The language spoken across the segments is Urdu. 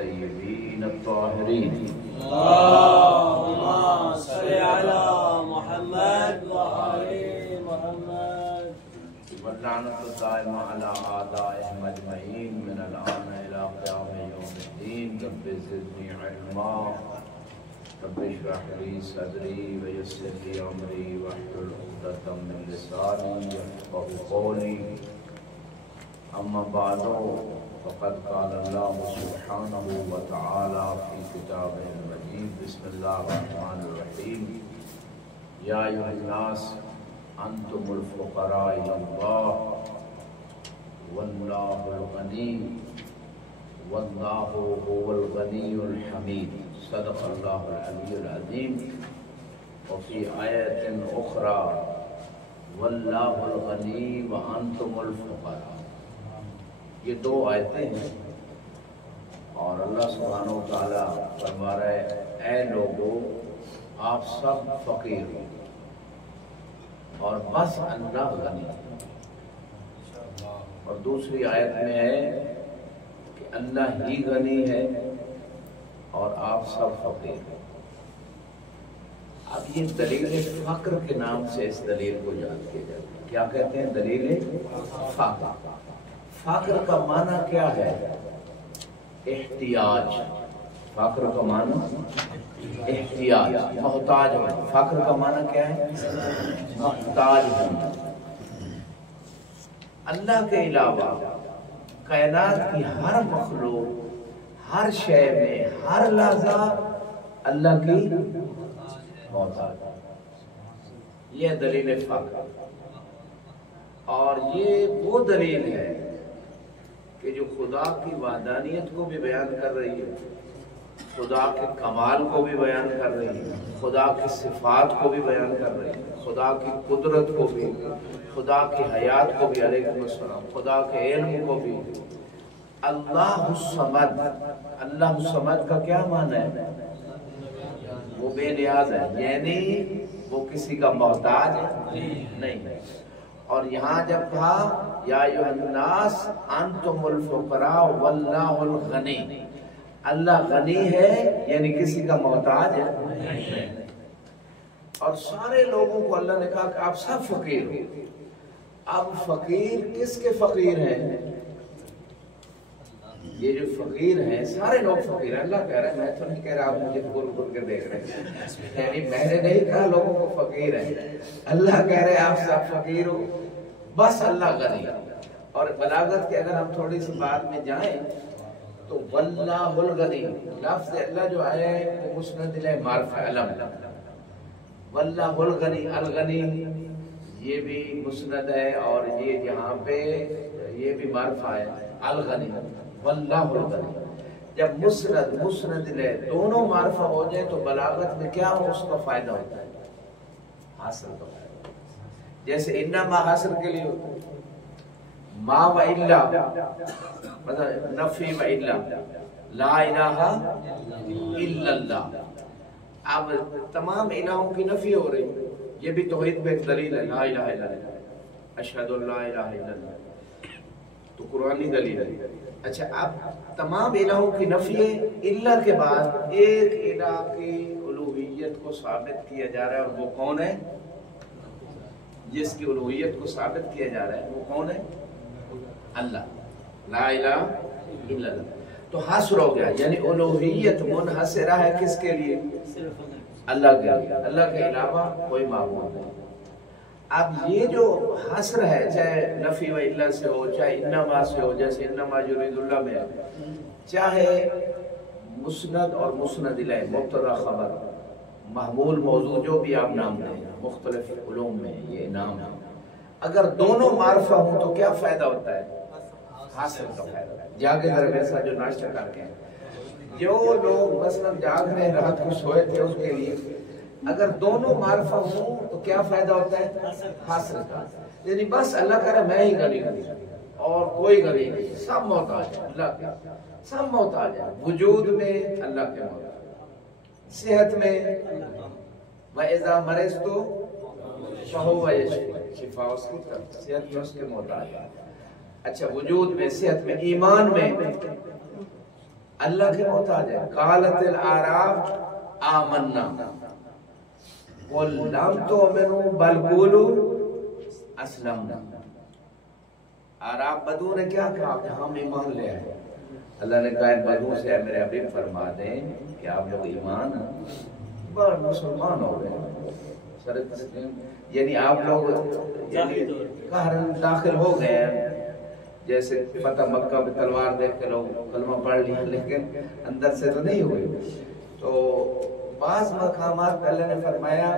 الطيبين الطاهرين اللهم صل على محمد وآل محمد واللعنة الدائمة على أعدائهم أجمعين من الآن إلى قيام يوم الدين رب زدني علما رب اشرح لي صدري ويسر لي أمري واحلل عقدة من لساني يفقهوا قولي أما بعد فقد قال الله سبحانه وتعالى في كتابه المجيد بسم الله الرحمن الرحيم يا أيها الناس أنتم الفقراء إلى الله والله الغني والله هو الغني الحميد صدق الله العلي العظيم وفي آية أخرى والله الغني وأنتم الفقراء. یہ دو آیتیں ہیں اور اللہ سبحانہ و تعالیٰ فرما رہے ہیں اے لوگو آپ سب فقیر ہو اور بس اللہ غنی. اور دوسری آیت میں ہے کہ اللہ ہی غنی ہے اور آپ سب فقیر ہو. اب یہ دلیل فقر کے نام سے اس دلیل کو یاد کیا جاتا ہے. کیا کہتے ہیں؟ دلیل فقر. فقر کا معنی کیا ہے؟ احتیاج. فقر کا معنی احتیاج، محتاج ہونا. فقر کا معنی کیا ہے؟ محتاج ہونا. اللہ کے علاوہ کائنات کی ہر مخلوق، ہر شے میں، ہر لحظہ اللہ کی محتاج. یہ دلیل فقر. اور یہ وہ دلیل ہے کہ جو خدا کی وحدانیت کو بھی بیان کر رہی ہے، خدا کے کمال کو بھی بیان کر رہی ہے، خدا کی صفات کو بھی بیان کر رہی ہے، خدا کی قدرت کو بھی، خدا کی حیات کو بھی علیہ السلام، خدا کے علم کو بھی. اللہ الصمد. اللہ الصمد کا کیا معنی ہے؟ وہ بے نیاز ہے، یعنی وہ کسی کا محتاج نہیں ہے. اور یہاں جب کہا یا ایھا الناس انتم الفقراء واللہ الغنی، اللہ غنی ہے یعنی کسی کا محتاج ہے. اور سارے لوگوں کو اللہ نے کہا کہ آپ سب فقیر ہو. اب فقیر کس کے فقیر ہیں؟ یہ جو فقیر ہیں سارے لوگ فقیر ہیں. اللہ کہہ رہا ہے، میں تو نہیں کہہ رہا آپ مجھے گھر گھر کے دیکھ رہے ہیں، یعنی میں نے نہیں کہا لوگوں کو فقیر ہیں. اللہ کہہ رہے ہیں آپ سب فقیر ہو بس اللہ غنی. اور بلاغت کے اگر ہم تھوڑی سی بات میں جائیں تو واللہ الغنی لفظ اللہ جو آیا ہے وہ مسند الیہ معرفہ علم. واللہ الغنی، الغنی یہ بھی مسند ہے اور یہ یہاں پہ یہ بھی معرفہ ہے الغنی. واللہ الغنی جب مسند الیہ دونوں معرفہ ہو جائیں تو بلاغت میں کیا ہو اس کا فائدہ ہوتا ہے؟ حاصل کا فائدہ. جیسے انما حاصل کے لیے ہوتا ہے، ما و الا مطلب نفی و الا، لا الہ الا اللہ. اب تمام الہوں کی نفی ہو رہی ہے، یہ بھی توحید میں ایک دلیل ہے، لا الہ الا اللہ، اشہد ان لا الہ الا اللہ، تو قرآنی دلیل ہے. اچھا اب تمام الہوں کی نفی ہے، الا کے بعد ایک الہ کی الوہیت کو ثابت کیا جا رہا ہے اور وہ کون ہے؟ جس کی الوہیت کو ثابت کیا جا رہا ہے وہ کون ہے؟ اللہ. لا الہ الا اللہ. تو حصر ہو گیا، یعنی الوہیت منحصرہ ہے کس کے لیے؟ اللہ کے لیے. اللہ کے علاوہ کوئی معبود نہیں. اب یہ جو حصر ہے چاہے نفی و الا سے ہو چاہے انما سے ہو، جیسے انما یرید اللہ میں، چاہے مسند اور مسند الیہ مبتدا خبر محمول موضوع جو بھی آپ نام دیں مختلف علوم میں یہ نام ہے، اگر دونوں معرفہ ہوں تو کیا فائدہ ہوتا ہے؟ حاصل کا فائدہ. جاگے ذرا میرے ساتھ جو ناشتہ کر کے جو لوگ مثلا جاگ رہے رات کو سوئے تھے اس کے لیے اگر دونوں معرفہ ہوں تو کیا فائدہ ہوتا ہے؟ حاصل کا. یعنی بس اللہ کہہ رہا ہے میں ہی غنی اور کوئی غنی نہیں، سب محتاج ہے اللہ کے، سب محتاج ہے. وجود میں اللہ کے محتاج، صحت میں وَإِذَا مَرِضْتُ فَهُوَ يَشْفِينِ، شفا اس کی طرف، صحت میں اس کے محتاج ہے. اچھا وجود میں، صحت میں، ایمان میں اللہ کے محتاج ہے. قالت الاعراب آمنا قل لم تؤمنوا بل قولوا اسلمنا. اعراب بدو نے کیا کہا کہ ہم ایمان لے آئے. اللہ نے کہا بدو سے میرے حبیب فرما دیں کہ آپ لوگ ایمان بڑا مسلمان ہو گئے, یعنی آپ لوگ قہرن داخل ہو گئے ہیں. جیسے فتح مکہ پہ تلوار دیکھ کے لوگ کلمہ پڑھ لیا لیکن اندر سے تو نہیں ہوئے. تو بعض مقامات اللہ نے فرمایا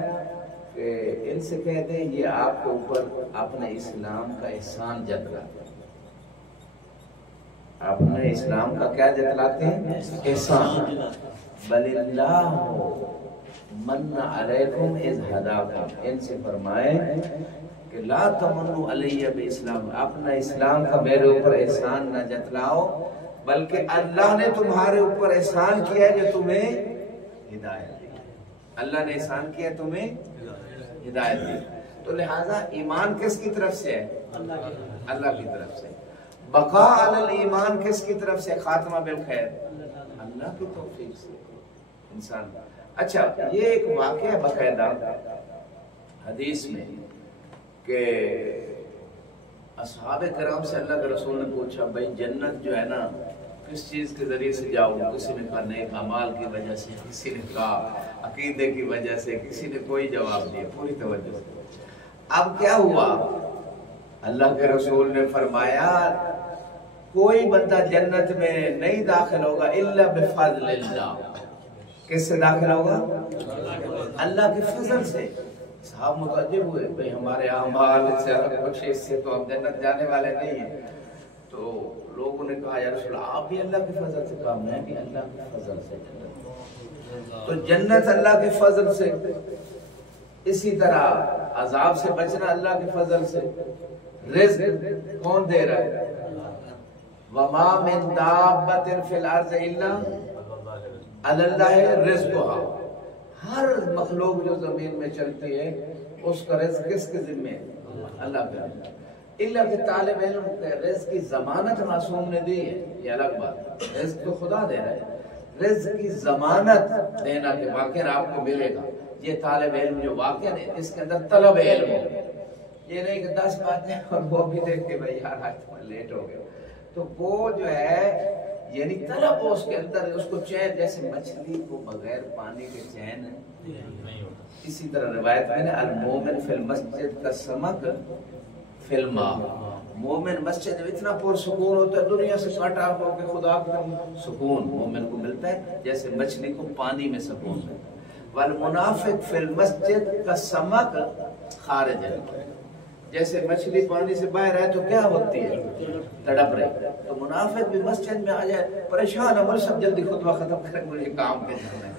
کہ ان سے کہہ دیں یہ آپ کے اوپر اپنے اسلام کا احسان جتلاتے ہیں. اپنے اسلام کا کیا جتلاتے ہیں؟ احسان. بل اللہ من علیکم اذ ہداکم. ان سے فرمائے کہ لا تمنوا علی باسلام, اپنا اسلام کا میرے اوپر احسان نہ جتلاؤ بلکہ اللہ نے تمہارے اوپر احسان کیا ہے جو تمہیں ہدایت دی. اللہ نے احسان کیا تمہیں ہدایت دی. تو لہذا ایمان کس کی طرف سے ہے؟ اللہ کی طرف سے. بقاء علی الایمان کس کی طرف سے؟ خاتمہ بالخیر اللہ کی توفیق سے انسان. اچھا یہ ایک واقعہ باقاعدہ حدیث میں کہ اصحاب کرام سے اللہ کے رسول نے پوچھا بھائی جنت جو ہے نا کس چیز کے ذریعے سے جاؤ؟ کسی نے کہا نیک اعمال کی وجہ سے, کسی نے کہا عقیدے کی وجہ سے, کسی نے کوئی جواب دیا پوری توجہ سے. اب کیا ہوا؟ اللہ کے رسول نے فرمایا کوئی بندہ جنت میں نہیں داخل ہوگا الا بفضل اللہ. کس سے داخل ہوگا؟ اللہ کے فضل سے. صحابہ متعجب ہوئے بھئی ہمارے اعمال سے کچھ اس سے تو ہم جنت جانے والے نہیں ہیں. تو لوگوں نے کہا یا رسول اللہ آپ بھی اللہ کے فضل سے. کہا میں بھی اللہ کے فضل سے جنت. تو جنت اللہ کے فضل سے. اسی طرح عذاب سے بچنا اللہ کے فضل سے. رزق کون دے رہا ہے؟ وما من دابۃ فی الارض الا علی اللہ رزقها. ہر مخلوق جو زمین میں چلتی ہے اس کا رزق کس کے ذمہ ہے؟ اللہ کے. اللہ کے طالب علم رزق کی ضمانت معصوم نے دی ہے, یہ الگ بات. رزق تو خدا دے رہا ہے, رزق کی ضمانت دینا کہ واقعہ آپ کو ملے گا. یہ طالب علم جو واقعہ ہے اس کے اندر طلب علم ہو. یہ نہیں کہ 10 باتیں اور وہ بھی دیکھ کے بھائی یار آج تمہیں لیٹ ہو گیا. تو وہ جو ہے یعنی طلب ہو اس کے اندر, اس کو چین. جیسے مچھلی کو بغیر پانی کے چین نہیں ہوتا. اسی طرح روایت میں نا المومن فی المسجد کا سمک فی الماء. مومن مسجد میں اتنا پرسکون ہوتا ہے, دنیا سے کٹ آف ہو کے خدا کا سکون مومن کو ملتا ہے جیسے مچھلی کو پانی میں سکون ملتا ہے. والمنافق فی المسجد کا سمک خارج ہے. جیسے مچھلی پانی سے باہر ہے تو کیا ہوتی ہے؟ تڑپ رہی. تو منافق بھی مسجد میں آ جائے پریشان عمل سب جلدی خطبہ ختم کریں مجھے کام کے جانا ہے.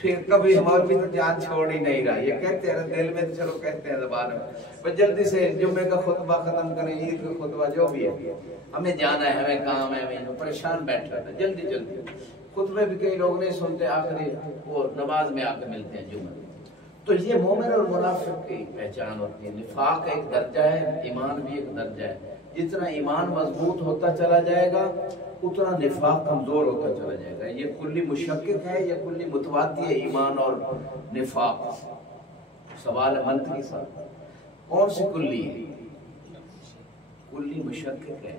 ٹھیک کبھی ہمارے بھی تو جان چھوڑ ہی نہیں رہا. یہ کہتے ہیں دل میں تو چلو کہتے ہیں زبان میں بس جلدی سے جمعے کا خطبہ ختم کریں, عید کا خطبہ جو بھی ہے, ہمیں جانا ہے, ہمیں کام ہے, ہمیں پریشان بیٹھ رہا ہے جلدی جلدی. خطبے بھی کئی لوگ نہیں سنتے, آخری وہ نماز میں آ کے ملتے ہیں جمعہ. تو یہ مومن اور منافق کی پہچان ہوتی ہے. نفاق ایک درجہ ہے, ایمان بھی ایک درجہ ہے. جتنا ایمان مضبوط ہوتا چلا جائے گا اتنا نفاق کمزور ہوتا چلا جائے گا. یہ کلی مشکک ہے یا کلی متواتی ہے ایمان اور نفاق؟ سوال منطقی ساتھ کون سی کلی ہے؟ کلی مشکک ہے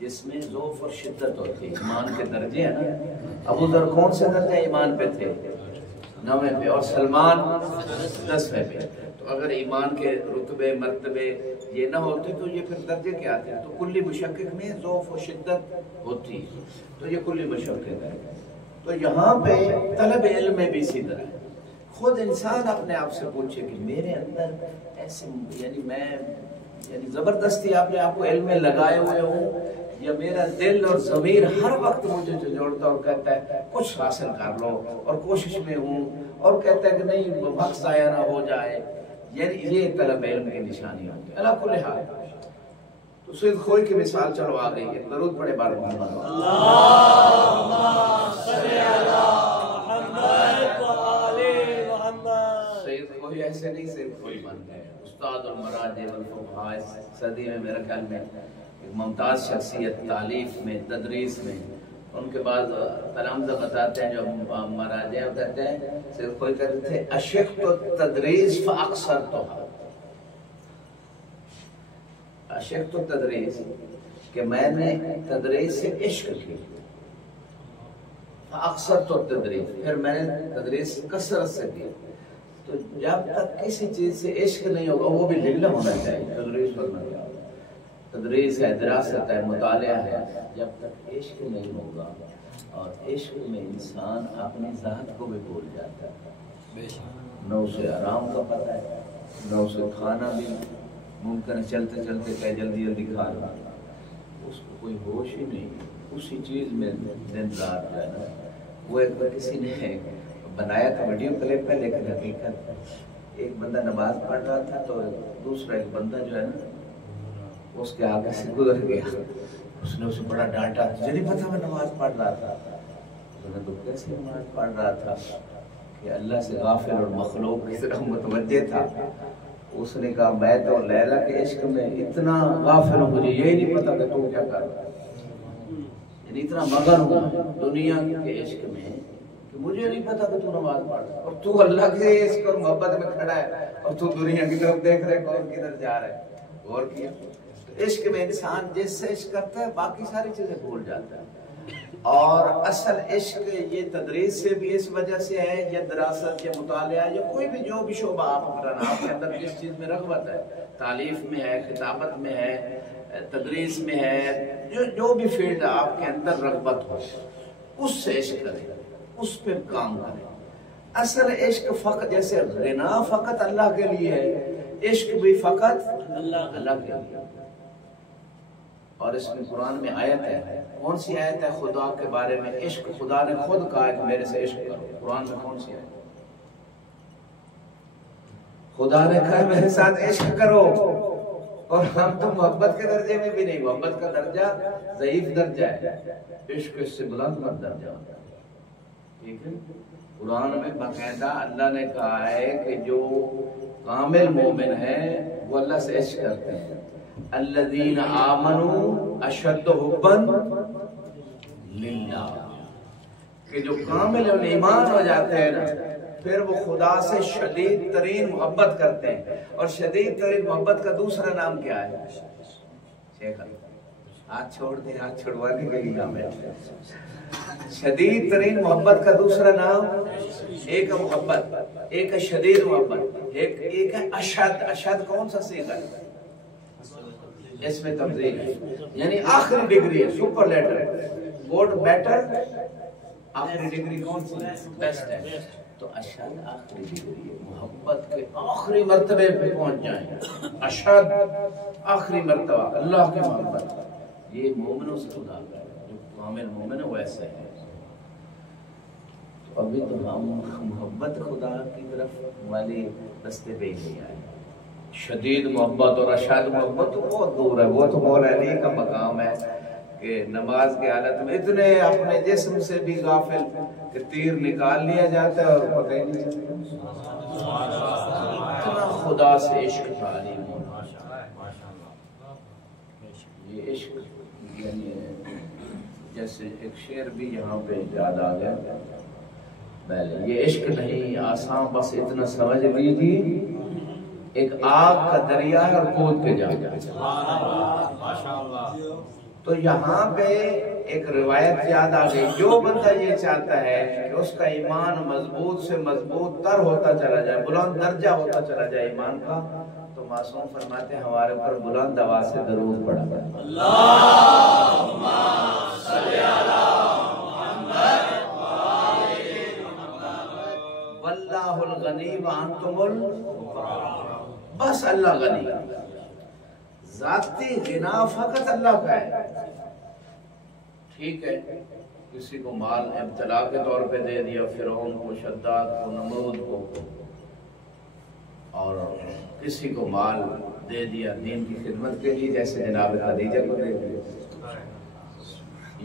جس میں ضعف اور شدت ہوتی ہے. ایمان کے درجے ہیں نا. ابو ذر کون سے درجہ ایمان پہ تھے؟ 9 پہ, اور سلمان 10 پہ. تو اگر ایمان کے رتبے مرتبے یہ نہ ہوتے تو یہ پھر درجے کیا آتے ہیں؟ تو کلی مشکک میں ضعف و شدت ہوتی ہے, تو یہ کلی مشکک ہے. تو یہاں پہ طلب علم میں بھی اسی طرح ہے. خود انسان اپنے آپ سے پوچھے کہ میرے اندر ایسے یعنی میں یعنی زبردستی آپ نے آپ کو علم میں لگائے ہوئے ہوں, یا میرا دل اور ضمیر ہر وقت مجھے جوڑتا اور کہتا ہے کچھ حاصل کر لو اور کوشش میں ہوں, اور کہتا ہے کہ نہیں وقت ضائع نہ ہو جائے. یعنی یہ طلب علم کی نشانی ہوتی ہے. اللہ کل حال. تو سید خوئی کی مثال چلو آ گئی ہے. درود پڑھے بار محمد. اللہم صلی علی محمد و آل محمد. سید خوئی ایسے نہیں سید خوئی بن گئے. استاد المراجع والفقہاء صدی میں میرے خیال میں ایک ممتاز شخصیت, تعلیف میں, تدریس میں, ان کے بعد تلامذہ بتاتے ہیں جو مراجع کہتے ہیں صرف کوئی کہتے تھے اشقت التدریس فاکثرتها، اشقت التدریس کہ میں نے تدریس سے عشق کی، فاکثرت التدریس پھر میں نے تدریس کثرت سے کی. تو جب تک کسی چیز سے عشق نہیں ہوگا وہ بھی للہ ہونا چاہیے. تدریس ہونا چاہیے، تدریس ہے، دراست ہے، مطالعہ ہے. جب تک عشق نہیں ہوگا، اور عشق میں انسان اپنی ذات کو بھی بھول جاتا ہے، نہ اسے آرام کا پتہ ہے، نہ اسے کھانا بھی ممکن ہے چلتے چلتے کہ جلدی جلدی کھا رہا، اس کو کوئی ہوش ہی نہیں، اسی چیز میں دن رات جو ہے نا. وہ ایک بار کسی نے بنایا تھا ویڈیو کلپ ہے، لیکن حقیقت ایک بندہ نماز پڑھ رہا تھا تو دوسرا ایک بندہ جو ہے نا اس کے آگے سے گزر گیا. اس نے اسے بڑا ڈانٹا، تجھے نہیں پتا میں نماز پڑھ رہا تھا. اس نے تو کیسے نماز پڑھ رہا تھا کہ اللہ سے غافل اور مخلوق کی طرف متوجہ تھا. اس نے کہا میں تو لیلا کے عشق میں اتنا غافل ہوں، مجھے یہی نہیں پتا کہ تو کیا کر رہا ہے، یعنی اتنا مگن ہوں دنیا کے عشق میں کہ مجھے نہیں پتا کہ تو نماز پڑھ رہا ہے، اور تو اللہ کے عشق اور محبت میں کھڑا ہے اور تو دنیا کی طرف دیکھ رہے کون کدھر جا رہا ہے. غور کیا؟ عشق میں انسان جس سے عشق کرتا ہے باقی ساری چیزیں بھول جاتا ہے. اور اصل عشق یہ تدریس سے بھی اس وجہ سے ہے، یا دراست یا مطالعہ یا کوئی بھی جو بھی شعبہ آپ اپنانا، آپ کے اندر جس چیز میں رغبت ہے، تعلیف میں ہے، خطابت میں ہے، تدریس میں ہے، جو بھی فیلڈ آپ کے اندر رغبت ہو اس سے عشق کریں، اس پہ کام کریں. اصل عشق فقط جیسے غنا فقط اللہ کے لیے ہے، عشق بھی فقط اللہ کے لیے. اور اس میں قرآن میں آیت ہے، کون سی آیت ہے خدا کے بارے میں؟ عشق خدا نے خود کہا ہے کہ میرے سے عشق کرو. قرآن میں کون سی آیت؟ خدا نے کہا ہے میرے ساتھ عشق کرو. اور ہم تو محبت کے درجے میں بھی نہیں، محبت کا درجہ ضعیف درجہ ہے، عشق اس سے بلند درجہ ہوتا ہے. ٹھیک ہے؟ قرآن میں باقاعدہ اللہ نے کہا ہے کہ جو کامل مومن ہے وہ اللہ سے عشق کرتے ہیں. الذین آمنوا اشد حبا للہ، کہ جو کامل ایمان ہو جاتے ہیں نا پھر وہ خدا سے شدید ترین محبت کرتے ہیں. اور شدید ترین محبت کا دوسرا نام کیا ہے؟ شیخ ہاتھ چھوڑ دیں، ہاتھ چھوڑوانے کے لیے نام ہے. شدید ترین محبت کا دوسرا نام، ایک ہے محبت، ایک ہے شدید محبت، ایک ہے اشد. اشد کون سا صیغہ ہے؟ اس میں تفضیل ہے، یعنی آخری ڈگری ہے، سپر لیٹر ہے، گوڈ بیٹر. آخری ڈگری کون سی؟ بیسٹ ہے. تو اشد آخری ڈگری ہے، محبت کے آخری مرتبے پہ پہنچ جائیں. اشد آخری مرتبہ اللہ کی محبت. یہ مومنوں سے خدا کا ہے، جو کامل مومن ہے وہ ایسے ہے. تو ابھی تو ہم محبت خدا کی طرف والی رستے پہ ہی نہیں آئے. شدید محبت اور اشد محبت تو بہت دور ہے. وہ تو مولا علی کا مقام ہے کہ نماز کی حالت میں اتنے اپنے جسم سے بھی غافل کہ تیر نکال لیا جاتا ہے اور پتہ ہی نہیں چلتا. اتنا خدا سے عشق تعلیم ہونا. یہ عشق یعنی جیسے ایک شعر بھی یہاں پہ یاد آ گیا پہلے، یہ عشق نہیں آسان بس اتنا سمجھ لیجیے، ایک آگ کا دریا اور کود کے جانا. تو یہاں پہ ایک روایت یاد آ گئی، جو بندہ یہ چاہتا ہے کہ اس کا ایمان مضبوط سے مضبوط تر ہوتا چلا جائے، بلند درجہ ہوتا چلا جائے ایمان کا، تو معصوم فرماتے ہیں ہمارے اوپر بلند آواز سے درود پڑھا جائے. اللہم صلی علی محمد واللہ الغنی وانتم الفقراء. بس اللہ غنی، ذاتی غنا فقط اللہ کا ہے. ٹھیک ہے، کسی کو مال ابتلا کے طور پہ دے دیا، فرعون کو، شداد کو، نمرود کو، اور کسی کو مال دے دیا دین کی خدمت کے لیے، جیسے جناب خدیجہ کو دے دیا.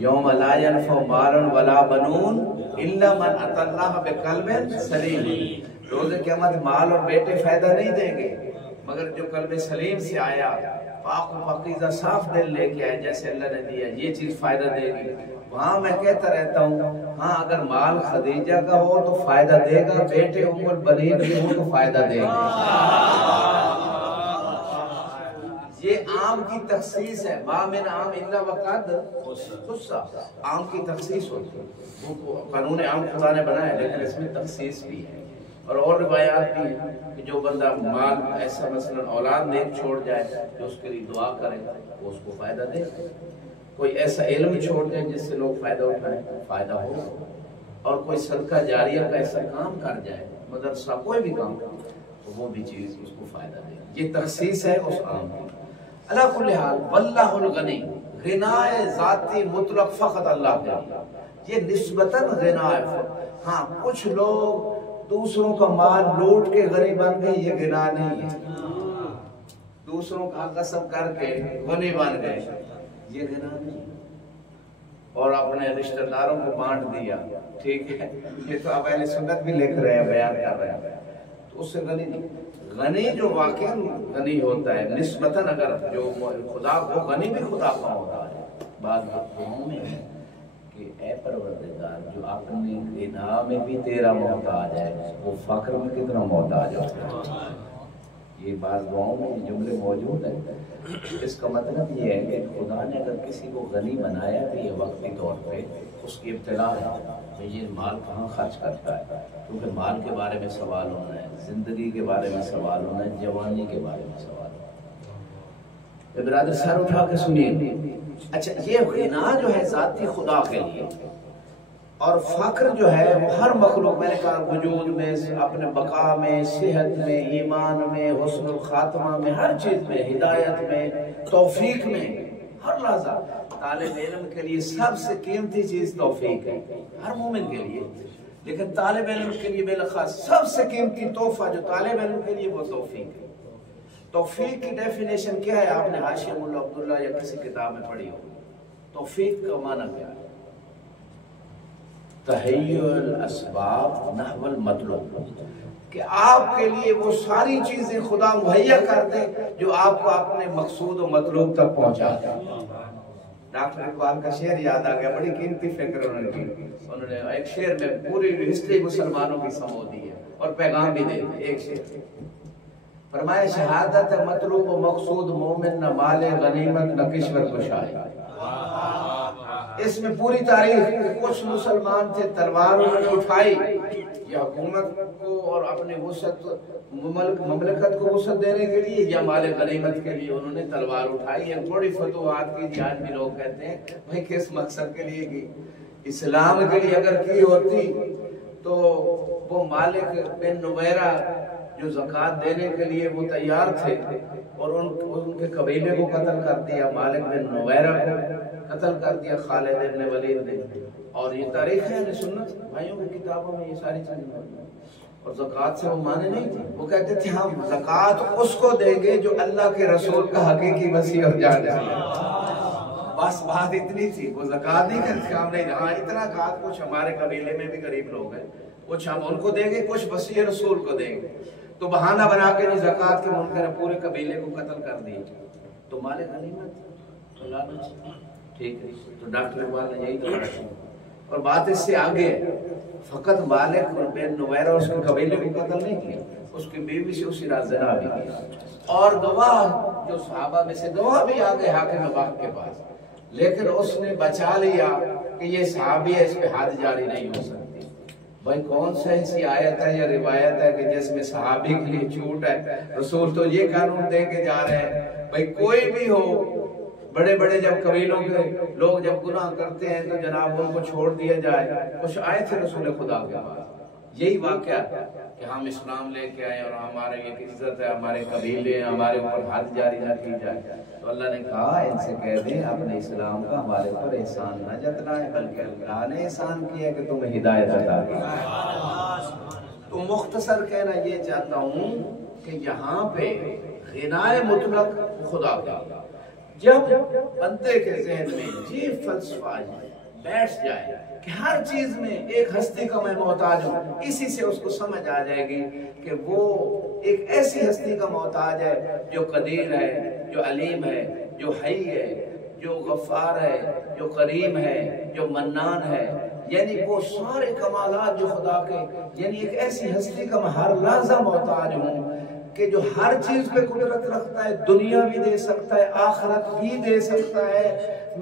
یوم لا ینفع مال ولا بنون الا من اتى اللہ بقلب سلیم. روز قیامت مال اور بیٹے فائدہ نہیں دیں گے مگر جو قلب سلیم سے آیا، پاک و پاکیزہ صاف دل لے کے آئے، جیسے اللہ نے دیا، یہ چیز فائدہ دے گی. وہاں میں کہتا رہتا ہوں ہاں اگر مال خدیجہ کا ہو تو فائدہ دے گا، بیٹے ام البنین کے ہو تو فائدہ دے گا۔ یہ عام کی تخصیص ہے، ما من عام الا وقد خص، عام کی تخصیص ہوتی ہے، وہ قانون عام خدا نے بنایا لیکن اس میں تخصیص بھی ہے۔ اور روایات بھی کہ جو بندہ مال ایسا مثلا اولاد نیک چھوڑ جائے جو اس کے لیے دعا کرے وہ اس کو فائدہ دے، کوئی ایسا علم چھوڑ جائے جس سے لوگ فائدہ اٹھائیں فائدہ ہو، اور کوئی صدقہ جاریہ کا ایسا کام کر جائے، مدرسہ کوئی بھی کام تو وہ بھی چیز اس کو فائدہ دے، یہ تخصیص ہے اس عام کی۔ علی کل حال واللہ الغنی، غنا ذاتی مطلق فقط اللہ کے، یہ نسبتاً غنا ہے۔ ہاں کچھ لوگ دوسروں کا مال لوٹ کے غنی بن گئے، یہ غنا نہیں ہے، دوسروں کا غصب کر کے غنی بن گئے، یہ غنا نہیں، اور اپنے رشتہ داروں کو بانٹ دیا، ٹھیک ہے، یہ تو اب اہل سنت بھی لکھ رہے ہیں، بیان کر رہے ہیں، تو اس سے غنی نہیں۔ غنی جو واقعا غنی ہوتا ہے نسبتاً، اگر جو خدا کو غنی بھی خدا کا ہوتا ہے، بعض دعاؤں میں ہے کہ اے پروردگار جو اپنی غنا میں بھی تیرا محتاج ہے وہ فقر میں کتنا محتاج ہوتا ہے، یہ بعض دعاؤں میں یہ جملے موجود ہیں۔ اس کا مطلب یہ ہے کہ خدا نے اگر کسی کو غنی بنایا تو یہ وقتی طور پہ اس کی ابتلا ہے کہ یہ مال کہاں خرچ کرتا ہے، کیونکہ مال کے بارے میں سوال ہونا ہے، زندگی کے بارے میں سوال ہونا ہے، جوانی کے بارے میں سوال ہونا ہے۔ برادر سر اٹھا کے سنیے، اچھا یہ غنا جو ہے ذاتی خدا کے لیے، اور فقر جو ہے وہ ہر مخلوق، میں نے کہا وجود میں، اپنے بقا میں، صحت میں، ایمان میں، حسن الخاتمہ میں، ہر چیز میں، ہدایت میں، توفیق میں، ہر لحظہ طالب علم کے لیے سب سے قیمتی چیز توفیق ہے، ہر مومن کے لیے، لیکن طالب علم کے لیے بالخاص سب سے قیمتی تحفہ جو طالب علم کے لیے وہ توفیق ہے۔ توفیق کی ڈیفینیشن کیا ہے؟ آپ نے حاشیہ مولا عبداللہ یا کسی کتاب میں پڑھی ہوگی۔ توفیق کا معنی کیا ہے؟ تہیئ الاسباب نحو المطلوب، کہ آپ کے لیے وہ ساری چیزیں خدا مہیا کر دے جو آپ کو اپنے مقصود و مطلوب تک پہنچا دے۔ ڈاکٹر اقبال کا شعر یاد آ گیا، بڑی قیمتی فکر انہوں نے کی، انہوں نے ایک شعر میں پوری ہسٹری مسلمانوں کی سمو دی ہے اور پیغام بھی دے دی۔ ایک شعر فرمایا شہادت مطلوب و مقصود مومن، نہ مال غنیمت نہ کشور کشائی۔ اس میں پوری تاریخ، کچھ مسلمان تھے تلوار انہوں نے اٹھائی یا حکومت کو اور اپنے وسعت مملکت کو وسعت دینے کے لیے یا مال غنیمت کے لیے انہوں نے تلوار اٹھائی۔ ایک بڑی فتوحات کی جی، آج بھی لوگ کہتے ہیں بھائی کس مقصد کے لیے کی؟ اسلام کے لیے اگر کی ہوتی تو وہ مالک بن نویرہ جو زکوٰۃ دینے کے لیے وہ تیار تھے اور ان کے قبیلے کو قتل کر دیا، مالک بن نویرہ کو قتل کر دیا خالد بن ولید نے، اور یہ تاریخ ہے سنت بھائیوں کی کتابوں میں یہ ساری چیزیں، اور زکوٰۃ سے وہ مانے نہیں تھے، وہ کہتے تھے ہم زکوٰۃ اس کو دیں گے جو اللہ کے رسول کا حقیقی مسیح اور جان ہے۔ بس بات اتنی تھی، وہ زکوٰۃ نہیں کرتے، ہم نہیں، ہاں اتنا کہا کچھ ہمارے قبیلے میں بھی غریب لوگ ہیں، کچھ ہم ان کو دیں گے، کچھ مسیح رسول کو دیں گے، تو بہانہ بنا کے زکوٰۃ کے منکر پورے قبیلے کو قتل کر دیے، تو مال غنیمت تو لعنت، ٹھیک ہے۔ تو ڈاکٹر اقبال نے یہی تو پڑھا، اور بات اس سے آگے فقط مالک بن نویرہ اس کے قبیلے کو قتل نہیں کیا، اس کی بیوی سے اسی رات زنا بھی کیا، اور گواہ جو صحابہ میں سے گواہ بھی آ گئے حاکم باغ کے پاس، لیکن اس نے بچا لیا کہ یہ صحابی ہے، اس پہ حد جاری نہیں ہو سکتی۔ بھائی کون سا ایسی آیت ہے یا روایت ہے کہ جس میں صحابی کے لیے چھوٹ ہے؟ رسول تو یہ قانون دے کے جا رہے ہیں بھائی کوئی بھی ہو، بڑے بڑے جب قبیلوں کے لوگ جب گناہ کرتے ہیں تو جناب ان کو چھوڑ دیا جائے۔ کچھ آئے تھے رسول خدا کے پاس، یہی واقعہ کہ ہم اسلام لے کے آئے اور ہمارے یہ عزت ہے، ہمارے قبیلے ہیں، ہمارے اوپر حد جاری نہ کی جائے، تو اللہ نے کہا ان سے کہہ دیں اپنے اسلام کا ہمارے اوپر احسان نہ جتلائیں، بلکہ اللہ نے احسان کیا کہ تمہیں ہدایت عطا کی۔ تو مختصر کہنا یہ چاہتا ہوں کہ یہاں پہ غنائے مطلق خدا کا، جب بندے کے ذہن میں یہ فلسفہ بیٹھ جائے کہ ہر چیز میں ایک ہستی کا میں محتاج ہوں، اسی سے اس کو سمجھ آ جائے گی کہ وہ ایک ایسی ہستی کا محتاج ہے جو قدیر ہے، جو علیم ہے، جو حی ہے، جو غفار ہے، جو کریم ہے، جو منان ہے، یعنی وہ سارے کمالات جو خدا کے، یعنی ایک ایسی ہستی کا میں ہر لحظہ محتاج ہوں کہ جو ہر چیز پہ قدرت رکھتا ہے، دنیا بھی دے سکتا ہے، آخرت بھی دے سکتا ہے،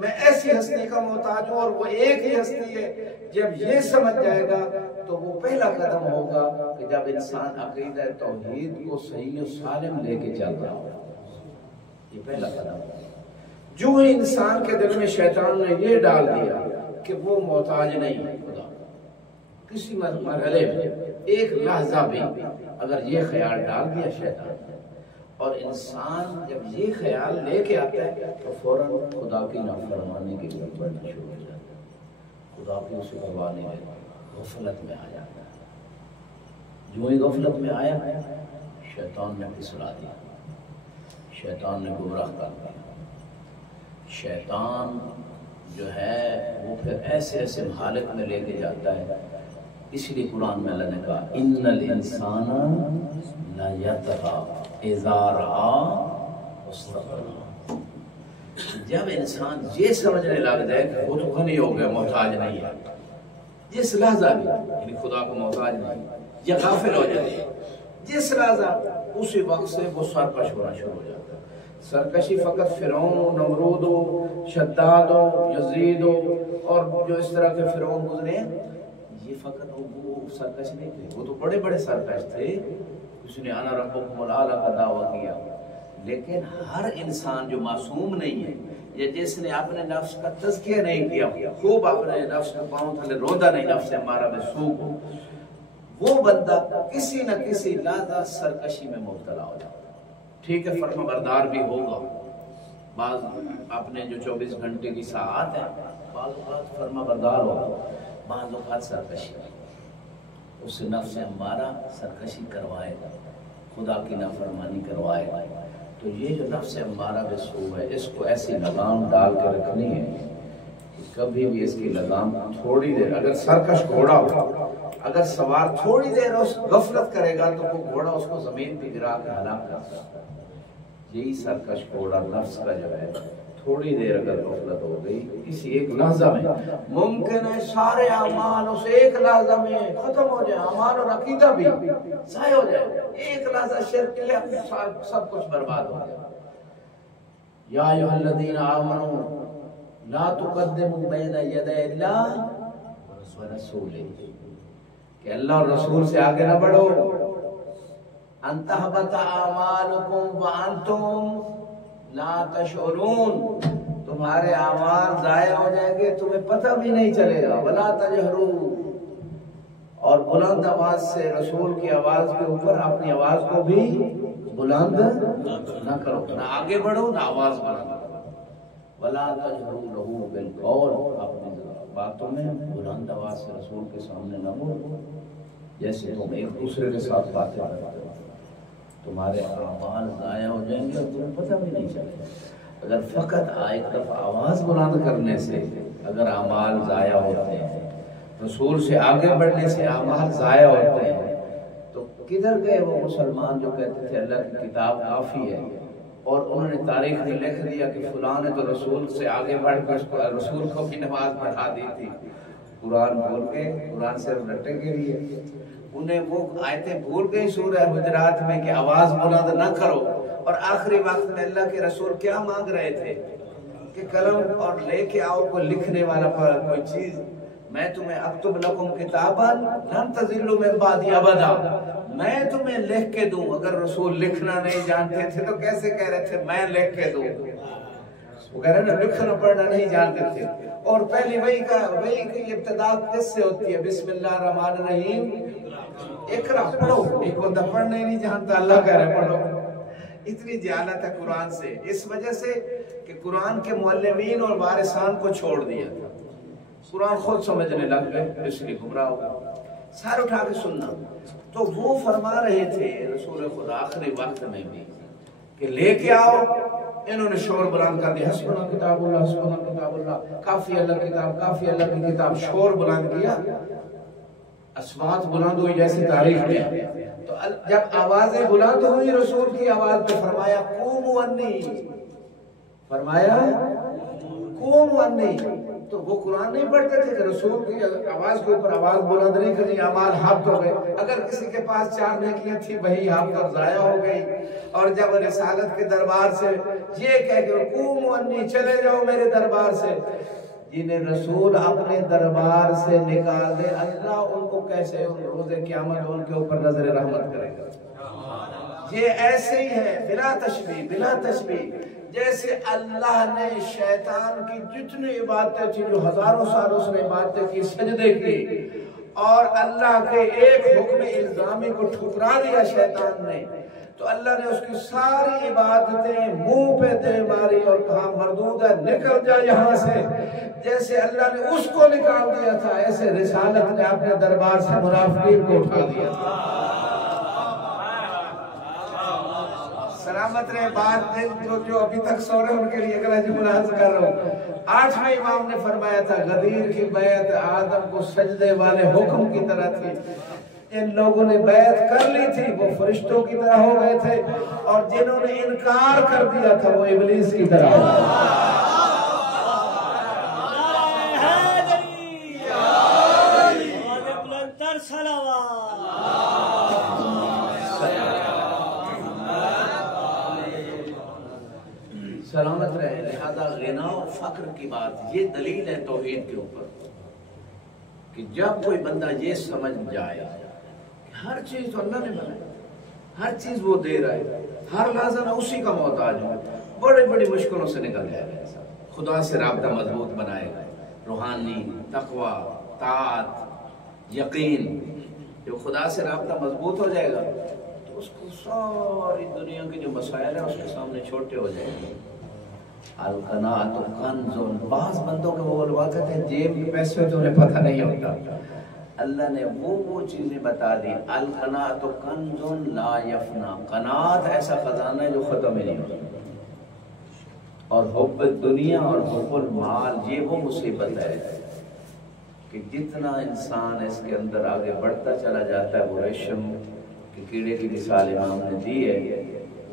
میں ایسی ہستی کا محتاج ہوں، اور وہ ایک ہی ہستی ہے۔ جب یہ سمجھ جائے گا تو وہ پہلا قدم ہوگا کہ جب انسان عقیدہ توحید کو صحیح و سالم لے کے چل رہا ہوگا، یہ پہلا قدم ہے۔ جو ہی انسان کے دل میں شیطان نے یہ ڈال دیا کہ وہ محتاج نہیں ہے خدا، کسی مرحلے میں ایک لحظہ بھی اگر یہ خیال ڈال دیا شیطان، اور انسان جب یہ خیال لے کے آتا ہے تو فوراً خدا کی نافرمانی کی طرف بڑھنا شروع ہو جاتا ہے، خدا کی اسے پرواہ نہیں ہے، غفلت میں آ جاتا ہے۔ جو ہی غفلت میں آیا شیطان نے پھسلا دیا، شیطان نے گمراہ کر دیا۔ شیطان جو ہے وہ پھر ایسے ایسے حالت میں لے کے جاتا ہے، اس لیے قرآن میں اللہ نے کہا ان الانسان لیطغی اذا رآ استغنی۔ جب انسان یہ سمجھنے لگ جائے کہ وہ تو غنی ہو گیا، محتاج نہیں ہے، جس لحظہ بھی یعنی خدا کو محتاج نہیں، یا غافل ہو جائے، جس لحظہ اسی وقت سے وہ سرکش ہونا شروع ہو جاتا ہے۔ سرکشی فقط فرعون و نمرود و شداد و یزید اور جو اس طرح کے فرعون گزرے ہیں، یہ فقط وہ سرکش نہیں تھے، وہ تو بڑے بڑے سرکش تھے، کسی نے انا ربکم الاعلی کا دعویٰ کیا، لیکن ہر انسان جو معصوم نہیں ہے، یا جس نے اپنے نفس کا تزکیہ نہیں کیا، خوب اپنے نفس کو پاؤں تھلے روندا نہیں نفس ہمارا بسوق ہو، وہ بندہ کسی نہ کسی لحظہ سرکشی میں مبتلا ہو جاتا ہے۔ ٹھیک ہے فرما بردار بھی ہوگا، بعض اپنے جو 24 گھنٹے کی ساعت ہے، بعض اوقات فرما بردار ہوگا، بعض اوقات سرکشی، اس سے نفس ہمارا سرکشی کروائے گا، خدا کی نافرمانی کروائے گا۔ تو یہ جو نفس ہمارا بسو ہے، اس کو ایسی لگام ڈال کے رکھنی ہے کہ کبھی بھی اس کی لگام تھوڑی دیر، اگر سرکش گھوڑا ہو، اگر سوار تھوڑی دیر اس غفلت کرے گا تو وہ گھوڑا اس کو زمین پہ گرا کے ہلاک کر سکتا ہے۔ یہی سرکش گھوڑا نفس کا جو ہے، تھوڑی دیر اگر غفلت ہو گئی، کسی ایک لحظہ میں ممکن ہے سارے اعمال اس ایک لحظہ میں ختم ہو جائے، اعمال اور عقیدہ بھی ضائع ہو جائے، ایک لحظہ شرک کیا سب کچھ برباد ہو جائے۔ یا ایھا الذین آمنوا لا تقدموا بین یدی اللہ ورسولہ، کہ اللہ اور رسول سے آگے نہ بڑھو، ان تحبط اعمالکم وانتم لا تشعرون، تمہارے اعمال ضائع ہو جائیں گے تمہیں پتہ بھی نہیں چلے گا، ولا تجہروا، اور بلند آواز سے رسول کی آواز کے اوپر اپنی آواز کو بھی بلند نہ کرو، نہ آگے بڑھو نہ آواز بلند کرو، ولا تجہروا لہ بالقول، اپنی باتوں میں بلند آواز سے رسول کے سامنے نہ بولو جیسے تم ایک دوسرے کے ساتھ باتیں کرتے ہو، تمہارے اعمال ضائع ہو جائیں گے اور تمہیں پتہ بھی نہیں چلے گا۔ اگر فقط ایک دفعہ آواز بلند کرنے سے اگر اعمال ضائع ہوتے ہیں، رسول سے آگے بڑھنے سے اعمال ضائع ہوتے ہیں، تو کدھر گئے وہ مسلمان جو کہتے تھے اللہ کی کتاب کافی ہے، اور انہوں نے تاریخ میں لکھ دیا کہ فلاں نے تو رسول سے آگے بڑھ کر رسول کو بھی نماز پڑھا دی تھی، قرآن بھول گئے، قرآن سے رٹے کے لیے انہیں وہ آیتیں بھول گئی سورہ حجرات میں کہ آواز بلند نہ کرو، اور آخری وقت میں اللہ کے رسول کیا مانگ رہے تھے کہ قلم اور لے کے آؤ کوئی لکھنے والا پر کوئی چیز، میں تمہیں اکتب لکم کتابا لن تضلوا من بعدی ابدا، میں تمہیں لکھ کے دوں، اگر رسول لکھنا نہیں جانتے تھے تو کیسے کہہ رہے تھے میں لکھ کے دوں، وہ کہہ رہے ہیں لکھنا پڑھنا نہیں جانتے تھے، اور پہلی وحی کی ابتدا کس سے ہوتی ہے؟ بسم اللہ الرحمن الرحیم، اقرا پڑھو، ایک بندہ پڑھنا ہی نہیں جانتا، اللہ کہہ رہے پڑھو، اتنی جہالت ہے قرآن سے، اس وجہ سے کہ قرآن کے معلمین اور وارثان کو چھوڑ دیا تھا، قرآن خود سمجھنے لگ گئے، اس لیے گمراہ ہو گئے، سار اٹھا کے سننا۔ تو وہ فرما رہے تھے رسول خدا آخری وقت میں بھی کہ لے کے آؤ، انہوں نے شور بلند کر دیا، حسبنا کتاب اللہ، حسبنا کتاب اللہ، کافی اللہ کتاب، کافی اللہ کی کتاب، شور بلند کیا، اصوات بلند ہوئی جیسے تاریخ میں۔ تو جب آوازیں بلند ہوئی رسول کی آواز پہ، فرمایا قوموا انی، فرمایا قوم انی، تو وہ قرآن نہیں پڑھتے تھے کہ رسول کی آواز کے اوپر آواز بلند نہیں کرنی، اعمال حبط ہو گئے. اگر کسی کے پاس 4 نیکیاں تھی وہی حبط اور ضائع ہو گئی. اور جب رسالت کے دربار سے یہ کہہ کہ قوم انی، چلے جاؤ میرے دربار سے، جنہیں رسول اپنے دربار سے نکال دے اللہ ان کو کیسے روز قیامت ان کے اوپر نظر رحمت کرے گا. یہ ایسے ہی ہے بلا تشبیہ، بلا تشبیہ. جیسے اللہ نے شیطان کی جتنی عبادتیں تھی جو ہزاروں سال اس نے عبادتیں کی، سجدے کی، اور اللہ کے ایک حکم الزامی کو ٹھکرا دیا شیطان نے، تو اللہ نے اس کی ساری عبادتیں منہ پہ دے ماری اور کہا مردود ہے نکل جا یہاں سے. جیسے اللہ نے اس کو نکال دیا تھا ایسے رسالت نے اپنے دربار سے منافقین کو اٹھا دیا تھا. سلامت رہے بات جو ابھی تک سو رہے ان کے لیے اگر عجیب ملاحظہ کر رہا ہوں. 8ویں امام نے فرمایا تھا غدیر کی بیعت آدم کو سجدے والے حکم کی طرح تھی. ان لوگوں نے بیعت کر لی تھی وہ فرشتوں کی طرح ہو گئے تھے، اور جنہوں نے انکار کر دیا تھا وہ ابلیس کی طرح ہو گئے. سلامت رہے. لہذا غنا و فقر کی بات یہ دلیل ہے توحید کے اوپر کہ جب کوئی بندہ یہ سمجھ جائے ہر چیز تو اللہ نے بنائی، ہر چیز وہ دے رہا ہے، ہر لحظہ میں اسی کا محتاج ہوں، بڑی بڑی مشکلوں سے نکل جائے گا، خدا سے رابطہ مضبوط بنائے گا، روحانی تقوی، طاعت، یقین. جو خدا سے رابطہ مضبوط ہو جائے گا تو اس کو ساری دنیا کے جو مسائل ہیں اس کے سامنے چھوٹے ہو جائیں گے. القناعۃ کنز. بعض بندوں کے وہ لوگ کہتے ہیں جیب کے پیسے تو انہیں پتہ نہیں ہوتا. اللہ نے وہ چیزیں بتا دی. القناعۃ کنز لا یفنا. قناعت ایسا خزانہ ہے جو ختم ہی نہیں ہوتا. اور حب دنیا اور حب المال یہ وہ مصیبت ہے کہ جتنا انسان اس کے اندر آگے بڑھتا چلا جاتا ہے وہ ریشم کے کیڑے کی مثال امام نے دی ہے،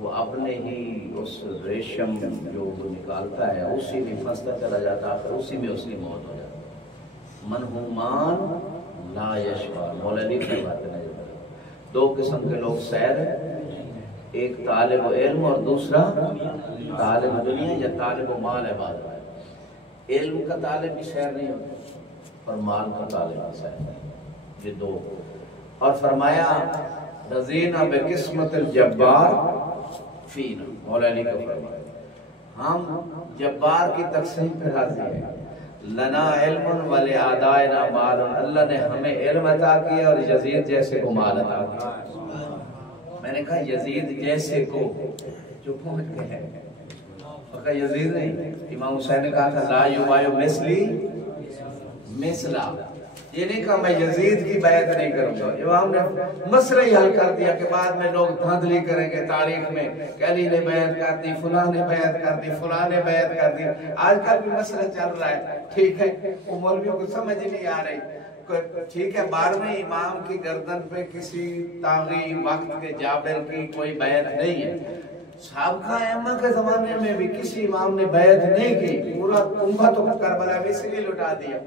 وہ اپنے ہی اس ریشم جو وہ نکالتا ہے اسی میں پھنستا چلا جاتا ہے، اسی میں اس کی موت ہو جاتی ہے. منہومان لا یشبع. مولانا کی بات ہے. 2 قسم کے لوگ سیر ہیں، ایک طالب علم اور دوسرا طالب دنیا یا طالب مال ہے. بات علم کا طالب بھی سیر نہیں ہوتا اور مال کا طالب بھی سیر نہیں، یہ 2. اور فرمایا رضینا بقسمت الجبار فینا. مولانا کا فرمایا ہم جبار کی تقسیم پہ راضی ہیں. لنا علم ولآدائنا مال. اللہ نے ہمیں علم عطا کیا اور یزید جیسے کو مال عطا کیا. میں نے کہا یزید جیسے کو جو پہنچ گئے ہیں، فقط یزید نہیں. امام حسین نے کہا تھا لا یبایع مثلی مثلا. یہ نہیں کہا میں یزید کی بیعت نہیں کروں گا. امام نے مسئلہ ہی حل کر دیا کہ بعد میں لوگ دھاندلی کریں گے تاریخ میں کہ علی نے بیعت کر دی، فلاں نے بیعت کر دی، فلاں نے بیعت کر دی. آج کل بھی مسئلہ چل رہا ہے. ٹھیک ہے وہ مولویوں کو سمجھ نہیں آ رہی. ٹھیک ہے 12ویں امام کی گردن پہ کسی طاغی وقت کے جابر کی کوئی بیعت نہیں ہے. سابقہ ائمہ کے زمانے میں بھی کسی امام نے بیعت نہیں کی. پورا کنبہ تو کربلا میں اس لیے لٹا دیا.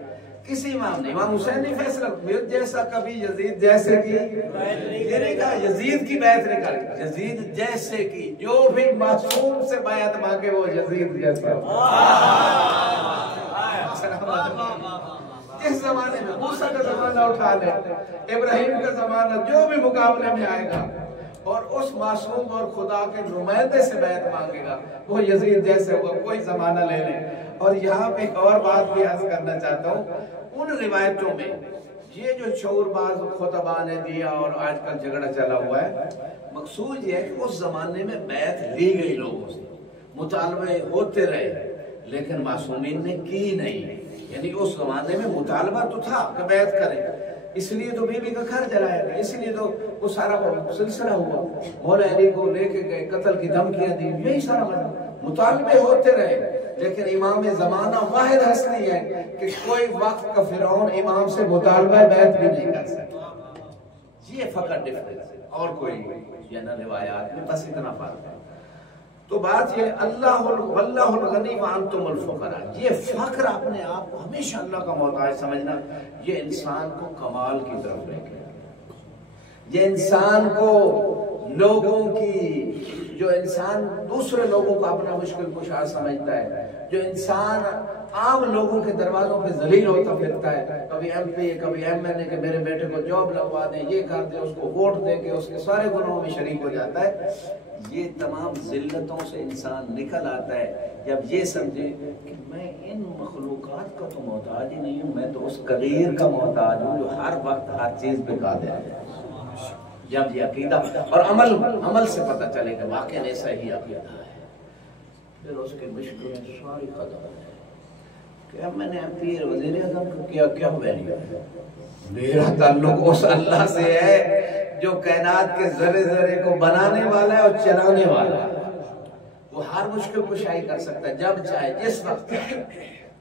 کسی امام نے، امام حسین نے فیصلہ میرے جیسا کبھی یزید جیسے کی یہ نہیں کہا یزید کی بیعت نہیں کر. یزید جیسے کی جو بھی معصوم سے بیعت مانگے وہ یزید جیسا ہو. اس زمانے میں موسیٰ کا زمانہ اٹھا لے، ابراہیم کا زمانہ جو بھی مقابلے میں آئے گا اور اس معصوم اور خدا کے نمائندے سے بیعت مانگے گا وہ یزید جیسے ہوگا. کوئی زمانہ لے لیں. اور یہاں پہ ایک اور بات بھی عرض کرنا چاہتا ہوں. ان روایتوں میں یہ جو شعور باز خطبہ نے دیا اور آج کل جھگڑا چلا ہوا ہے، مقصود یہ ہے کہ اس زمانے میں بیعت لی گئی لوگوں سے، مطالبے ہوتے رہے لیکن معصومین نے کی نہیں. یعنی اس زمانے میں مطالبہ تو تھا کہ بیعت کریں، اس لیے تو بی بی کا گھر جلایا گیا، اس لیے تو وہ سارا سلسلہ ہوا. مولا علی کو لے کے گئے، قتل کی دھمکیاں دی، یہی سارا مطالبے ہوتے رہے. لیکن امام زمانہ واحد ہستی ہے کہ کوئی وقت کا فرعون امام سے مطالبہ بیعت بھی نہیں کر سکتا. یہ فقط ڈفرنس ہے اور کوئی یہ نہ روایات میں بس اتنا فرق ہے. تو بات یہ اللہ واللہ الغنی وانتم الفقراء، یہ فخر اپنے آپ کو ہمیشہ اللہ کا محتاج سمجھنا، یہ انسان کو کمال کی طرف لے کے، یہ انسان کو لوگوں کی، جو انسان دوسرے لوگوں کو اپنا مشکل کشا سمجھتا ہے، جو انسان عام لوگوں کے دروازوں پہ ذلیل ہوتا پھرتا ہے، کبھی ایم پی کبھی ایم این اے کہ میرے بیٹے کو جاب لگوا دیں، یہ کر دیں، اس کو ووٹ دے کے اس کے سارے گناہوں میں شریک ہو جاتا ہے. یہ تمام ذلتوں سے انسان نکل آتا ہے جب یہ سمجھے کہ میں ان مخلوقات کا تو محتاج ہی نہیں ہوں، میں تو اس قدیر کا محتاج ہوں جو ہر وقت ہر چیز پہ قادر ہے. جب یہ عقیدہ اور عمل سے پتہ چلے کہ واقعی ایسا ہی عقیدہ ہے، پھر اس کی مشکلیں ساری ختم ہو جائیں. کہ اب میں نے ایم پی وزیر اعظم کو کیا ویلیو ہے؟ میرا تعلق اس اللہ سے ہے جو کائنات کے ذرے ذرے کو بنانے والا ہے اور چلانے والا ہے. وہ ہر مشکل کشائی کر سکتا ہے جب چاہے جس وقت.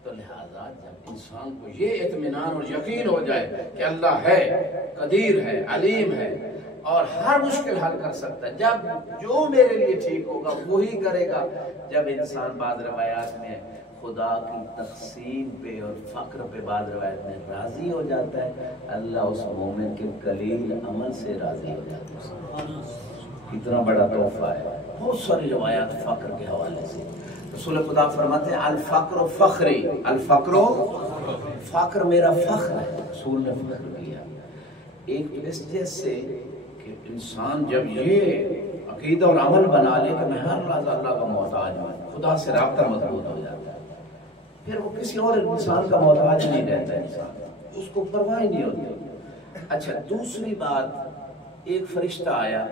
تو لہذا جب انسان کو یہ اطمینان اور یقین ہو جائے کہ اللہ ہے، قدیر ہے، علیم ہے اور ہر مشکل حل کر سکتا ہے، جب جو میرے لیے ٹھیک ہوگا وہی کرے گا. جب انسان بعض روایات میں خدا کی تقسیم پہ اور فقر پہ بعض روایت میں راضی ہو جاتا ہے، اللہ اس مومن کے قلیل عمل سے راضی ہو جاتا ہے. کتنا بڑا تحفہ ہے. بہت ساری روایات فقر کے حوالے سے. رسول خدا فرماتے ہیں الفقر فخری، الفقر فقر میرا فخر ہے. رسول نے فخر کیا ایک اس جیسے کہ انسان جب یہ عقیدہ اور عمل بنا لے کہ میں ہر لحظہ اللہ کا محتاج ہوں، خدا سے رابطہ مضبوط ہو جاتا ہے. پھر وہ کسی اور انسان کا محتاج نہیں رہتا ہے، انسان اس کو پرواہ نہیں ہوتی. اچھا دوسری بات، ایک فرشتہ آیا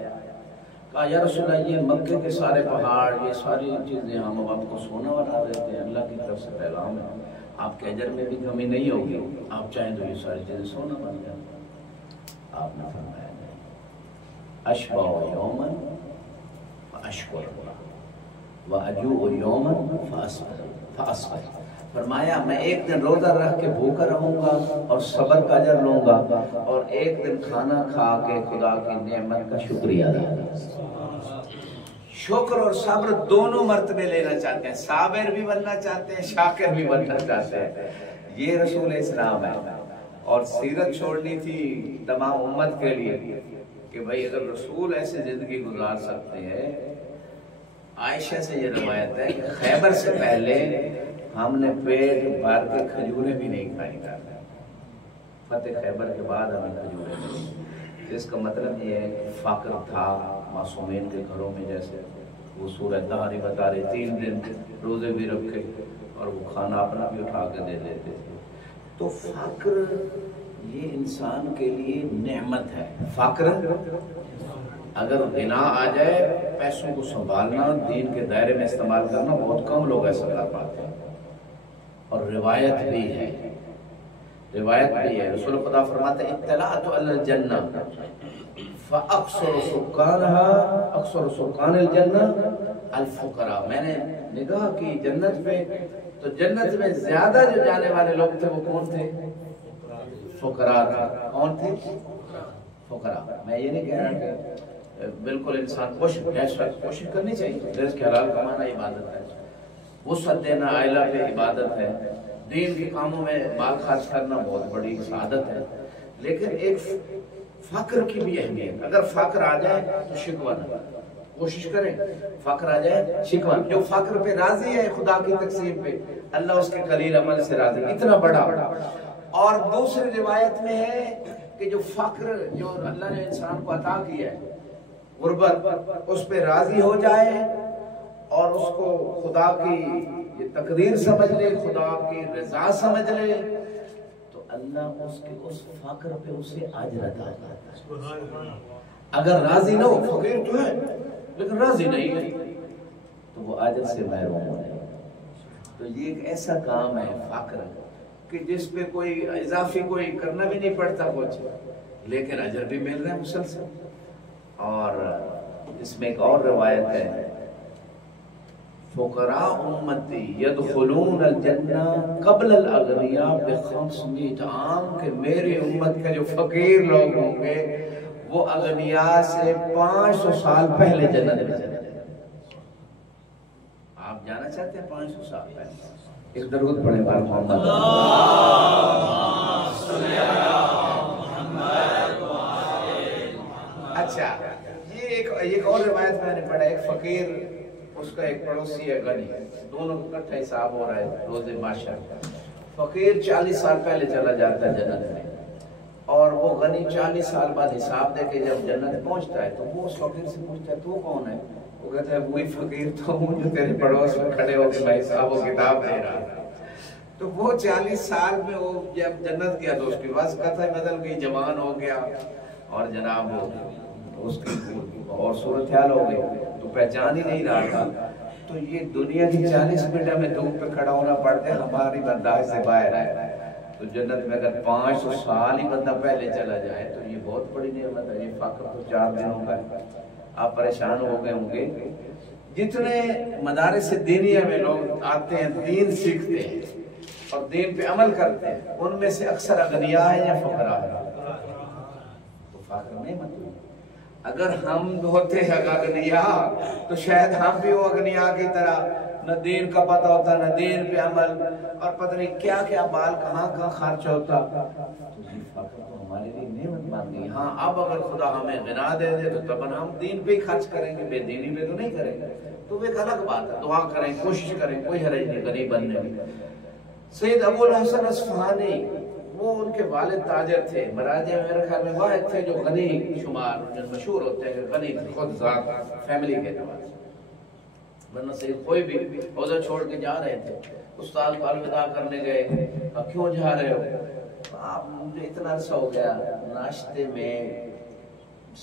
کہا یا رسول اللہ یہ مکے کے سارے پہاڑ، یہ ساری چیزیں ہم آپ کو سونا بنا دیتے ہیں، اللہ کی طرف سے پیغام ہے، آپ کے اجر میں بھی کمی نہیں ہوگی، آپ چاہیں تو یہ ساری چیزیں سونا بن جائیں. آپ نے فرمایا نہیں، اشبع یوما فاشکر واجوع یوما فاصبر. فرمایا میں ایک دن روزہ رکھ کے بھوکا رہوں گا اور صبر کا اجر لوں گا، اور ایک دن کھانا کھا کے خدا کی نعمت کا شکریہ ادا کروں. شکر اور صبر دونوں مرتبے لینا چاہتے ہیں، صابر بھی بننا چاہتے ہیں، شاکر بھی بننا چاہتے ہیں. یہ رسول اسلام ہے. اور سیرت چھوڑنی تھی تمام امت کے لیے کہ بھائی اگر رسول ایسے زندگی گزار سکتے ہیں. عائشہ سے یہ روایت ہے کہ خیبر سے پہلے ہم نے پیٹ بھر کے کھجوریں بھی نہیں کھائی، فتح خیبر کے بعد ہمیں کھجوریں ملی. جس کا مطلب یہ ہے کہ فقر تھا معصومین کے گھروں میں. جیسے وہ سورہ دہر ہی بتا رہے 3 دن روزے بھی رکھے اور وہ کھانا اپنا بھی اٹھا کے دے دیتے تھے. تو فقر یہ انسان کے لیے نعمت ہے. فقر اگر غنا آ جائے، پیسوں کو سنبھالنا، دین کے دائرے میں استعمال کرنا بہت کم لوگ ایسا کر پاتے ہیں. اور روایت بھی ہے، روایت بھی ہے. رسول خدا فرماتے ہیں اطلاعت علی الجنہ فاکثر سکانها، اکثر سکان الجنہ الفقراء. میں نے نگاہ کی جنت پہ تو جنت میں زیادہ جو جانے والے لوگ تھے وہ کون تھے؟ فقراء تھے. کون تھے؟ فقراء. میں یہ نہیں کہہ رہا کہ بالکل انسان کوشش کرنی چاہیے، رزق حلال کمانا عبادت ہے، وسعت دینا عائلہ پہ عبادت ہے، دین کے کاموں میں مال خرچ کرنا بہت بڑی سعادت ہے. لیکن ایک فقر کی بھی اہمیت. اگر فقر آ جائے تو شکوہ نہ، کوشش کریں فقر آ جائے شکوہ. جو فقر پہ راضی ہے خدا کی تقسیم پہ، اللہ اس کے قلیل عمل سے راضی. اتنا بڑا. اور دوسری روایت میں ہے کہ جو فقر جو اللہ نے انسان کو عطا کیا ہے، غربت، اس پہ راضی ہو جائے اور اس کو خدا کی یہ تقدیر سمجھ لے، خدا کی رضا سمجھ لے، تو اللہ اس فقر پہ اسے اجر عطا کرتا ہے. اگر راضی نہ ہو، فقیر تو ہے لیکن راضی نہیں ہے، تو وہ اجر سے محروم ہو جائے. تو یہ ایک ایسا کام ہے فقر کہ جس پہ کوئی اضافی کوئی کرنا بھی نہیں پڑتا کچھ، لیکن اجر بھی مل رہا ہے مسلسل. اور اس میں ایک اور روایت ہے فقراء امتی یدخلون الجنہ قبل الاغنیاء ب500 عام، کہ میری امت کے جو فقیر لوگ ہوں گے وہ اغنیاء سے 500 سال پہلے جنت میں چلے جائیں. جانا چاہتے ہیں 500 سال پہلے؟ ایک درود پڑھیں بار محمد اچھا یہ ایک اور روایت میں نے پڑھا، ایک فقیر اس کا ایک پڑوسی ہے غنی، دونوں کا اکٹھا حساب ہو رہا ہے روز معاشر۔ فقیر 40 سال پہلے چلا جاتا ہے جنت میں، اور وہ غنی 40 سال بعد حساب دے کے جب جنت پہنچتا ہے تو وہ اس فقیر سے پوچھتا ہے تو کون ہے؟ وہ کہتا ہے وہی فقیر تو ہوں جو تیرے پڑوس میں کھڑے ہو کے میں حساب و کتاب دے رہا تھا۔ تو وہ 40 سال میں وہ جب جنت گیا تو اس کے بعد کتھا بدل گئی، جوان ہو گیا اور جناب اس کی اور صورتحال ہو گئی تو پہچان ہی نہیں رہا تھا۔ تو یہ دنیا کی 40 منٹ میں دھوپ پہ کھڑا ہونا پڑتا ہے، ہماری برداشت سے باہر ہے۔ تو جنت میں اگر 500 سال ہی بندہ پہلے چلا جائے تو یہ بہت بڑی نعمت ہے۔ یہ فقر تو 4 دنوں کا ہے، آپ پریشان ہو گئے ہوں گے۔ جتنے مدارس دینیہ میں لوگ آتے ہیں دین سیکھتے ہیں اور دین پہ عمل کرتے ہیں، ان میں سے اکثر اغنیاء ہیں یا فقراء ہیں؟ تو فقر نعمت ہے۔ اگر ہم ہوتے ہیں اغنیاء تو شاید ہم بھی وہ اغنیاء کی طرح نہ دین کا پتہ ہوتا، نہ دین پہ عمل، اور پتہ نہیں کیا کیا مال کہاں کہاں خرچ ہوتا۔ تو یہ فقر تو ہمارے لیے نعمت بن گئی۔ ہاں اب اگر خدا ہمیں غنا دے دے تو تب ہم دین پہ ہی خرچ کریں گے، بے دینی پہ تو نہیں کریں گے۔ تو وہ ایک الگ بات ہے، دعا کریں، کوشش کریں، کوئی حرج نہیں غریب بننے میں۔ سید ابو الحسن اصفہانی وہ ان کے والد تاجر تھے، مراجع میں میرے خیال میں واحد تھے جو غنی شمار مشہور ہوتے ہیں کہ غنی خود ذات فیملی کے اعتبار سے، ورنہ سید کوئی بھی عہدہ چھوڑ کے جا رہے تھے۔ استاد کو الوداع کرنے گئے، کیوں جا رہے ہو؟ آپ مجھے اتنا عرصہ ہو گیا ناشتے میں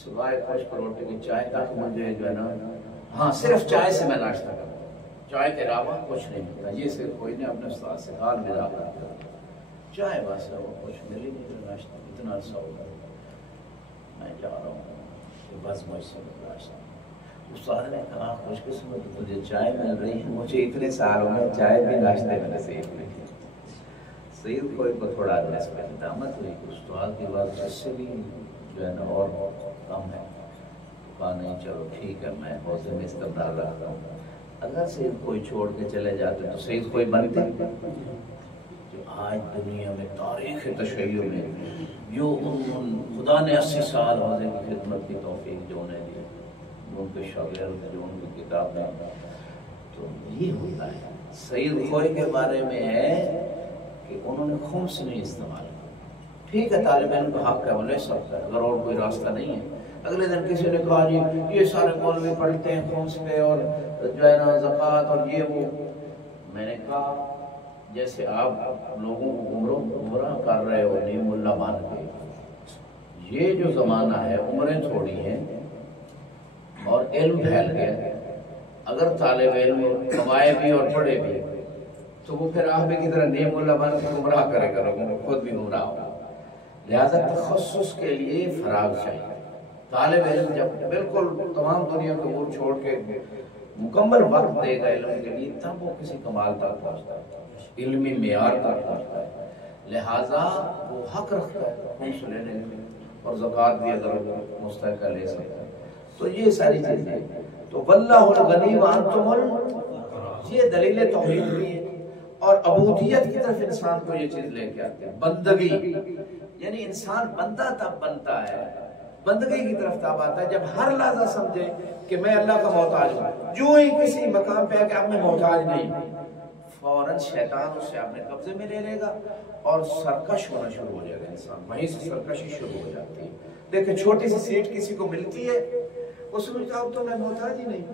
سوائے خشک روٹی کی چائے تک مجھے جو ہے نا، ہاں صرف چائے سے میں ناشتہ کرتا ہوں، چائے کے علاوہ کچھ نہیں ملتا۔ یہ صرف کوئی نہیں اپنے استاد سے الوداع کرتا، چائے بس ہے، وہ کچھ ملی نہیں ناشتہ، اتنا عرصہ ہو گیا میں جا رہا ہوں کہ بس مجھ سے برداشت نہیں۔ استاد نے کہا خوش قسمت تجھے چائے مل رہی ہے، مجھے اتنے سالوں میں چائے بھی ناشتے میں نصیب نہیں۔ سید کوئی کو تھوڑا نسبت دامت ہوئی، استاد کی بات اس سے بھی جو ہے نا اور کم ہے۔ کہا نہیں چلو ٹھیک ہے، میں حوصلے میں استقبال رکھتا ہوں۔ اگر سید کوئی چھوڑ کے چلے جاتے تو سید کوئی بنتے؟ آج دنیا میں تاریخ تشیع میں جو خدا نے 80 سال حوضے کی خدمت کی توفیق جو انہیں دی، ان کے شاگرد جو ان کی کتاب میں، تو یہ ہوتا ہے۔ سید خوئی کے بارے میں ہے کہ انہوں نے خمس نہیں استعمال کیا۔ ٹھیک ہے طالب علم کا حق ہے، وہ لے سکتا ہے اگر اور کوئی راستہ نہیں ہے۔ اگلے دن کسی نے کہا جی یہ سارے مولوی پڑھتے ہیں خمس پہ اور جو ہے نا زکوٰۃ اور یہ وہ، میں نے کہا جیسے آپ لوگوں کو گمراہ کر رہے ہو نیم اللہ مان کے، یہ جو زمانہ ہے عمریں تھوڑی ہیں اور علم پھیل گیا، اگر طالب علم کمائے بھی اور پڑھے بھی تو وہ پھر آپ کی طرح نیم اللہ بن کے گمراہ کرے گا، لوگوں کو خود بھی گمراہ ہوگا۔ لہذا تخصص کے لیے فراغ چاہیے۔ طالب علم جب بالکل تمام دنیا کے امور چھوڑ کے مکمل وقت دے گا علم کے لیے، تب وہ کسی کمال تک پہنچتا ہے، علمی معیار تک پہنچتا ہے۔ لہٰذا وہ حق رکھتا ہے خمس لینے میں، اور زکوٰۃ بھی اگر مستحق لے سکتا ہے۔ تو یہ ساری چیزیں، تو واللہ الغنی وانتم یہ دلیل توحید بھی ہے، اور عبودیت کی طرف انسان کو یہ چیز لے کے آتے ہیں، بندگی، یعنی انسان بندہ تب بنتا ہے، بندگی کی طرف تب آتا ہے جب ہر لحظہ سمجھے کہ میں اللہ کا محتاج ہوں۔ جو ہی کسی مقام پہ ہے کہ اب میں محتاج نہیں، فوراً شیطان اسے اپنے قبضے میں لے لے گا اور سرکش ہونا شروع ہو جائے گا انسان، وہیں سے سرکشی شروع ہو جاتی ہے۔ دیکھیں چھوٹی سی سیٹ کسی کو ملتی ہے، اس میں کہا اب تو میں محتاج ہی نہیں،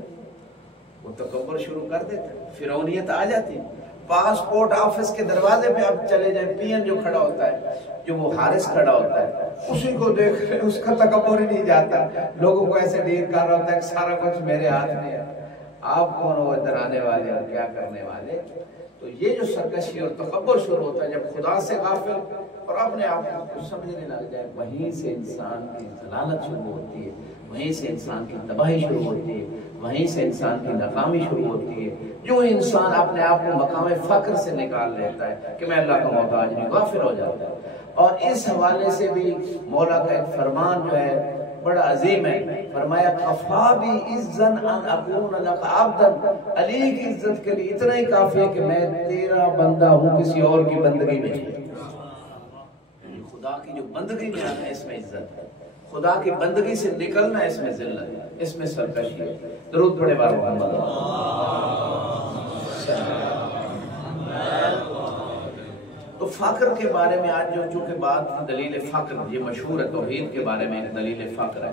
وہ تکبر شروع کر دیتا ہے، فرعونیت آ جاتی ہے۔ پاسپورٹ آفس کے دروازے پہ آپ چلے جائیں، پی این جو کھڑا ہوتا ہے، جو وہ حارس کھڑا ہوتا ہے، اسی کو دیکھ رہے اس کا تکبر ہی نہیں جاتا، لوگوں کو ایسے ڈیل کر رہا ہوتا ہے کہ سارا کچھ میرے ہاتھ میں ہے، آپ کون ہو ادھر آنے والے اور کیا کرنے والے۔ تو یہ جو سرکشی اور تکبر شروع ہوتا ہے جب خدا سے غافل اور اپنے آپ کو کچھ سمجھنے لگ جائے، وہیں سے انسان کی ضلالت شروع ہوتی ہے، وہیں سے انسان کی تباہی شروع ہوتی ہے، وہیں سے انسان کی ناکامی شروع ہوتی ہے۔ جو انسان اپنے آپ کو مقام فقر سے نکال لیتا ہے کہ میں اللہ کا محتاج نہیں، غافل ہو جاتا ہے، اور اس حوالے سے بھی مولا کا ایک فرمان جو ہے بڑا عظیم ہے، فرمایا کفا بھی عزن ان اکون لک عبدا، علی کی عزت کے لیے اتنا ہی کافی ہے کہ میں تیرا بندہ ہوں، کسی اور کی بندگی میں نہیں۔ خدا کی جو بندگی میں آنا اس میں عزت ہے، خدا کی بندگی سے نکلنا اس میں ذلت ہے، اس میں سرکشی ہے۔ درود پڑھے بار محمد۔ تو فقر کے بارے میں آج جو چونکہ بات دلیل فقر، یہ مشہور ہے، توحید کے بارے میں ایک دلیل فقر ہے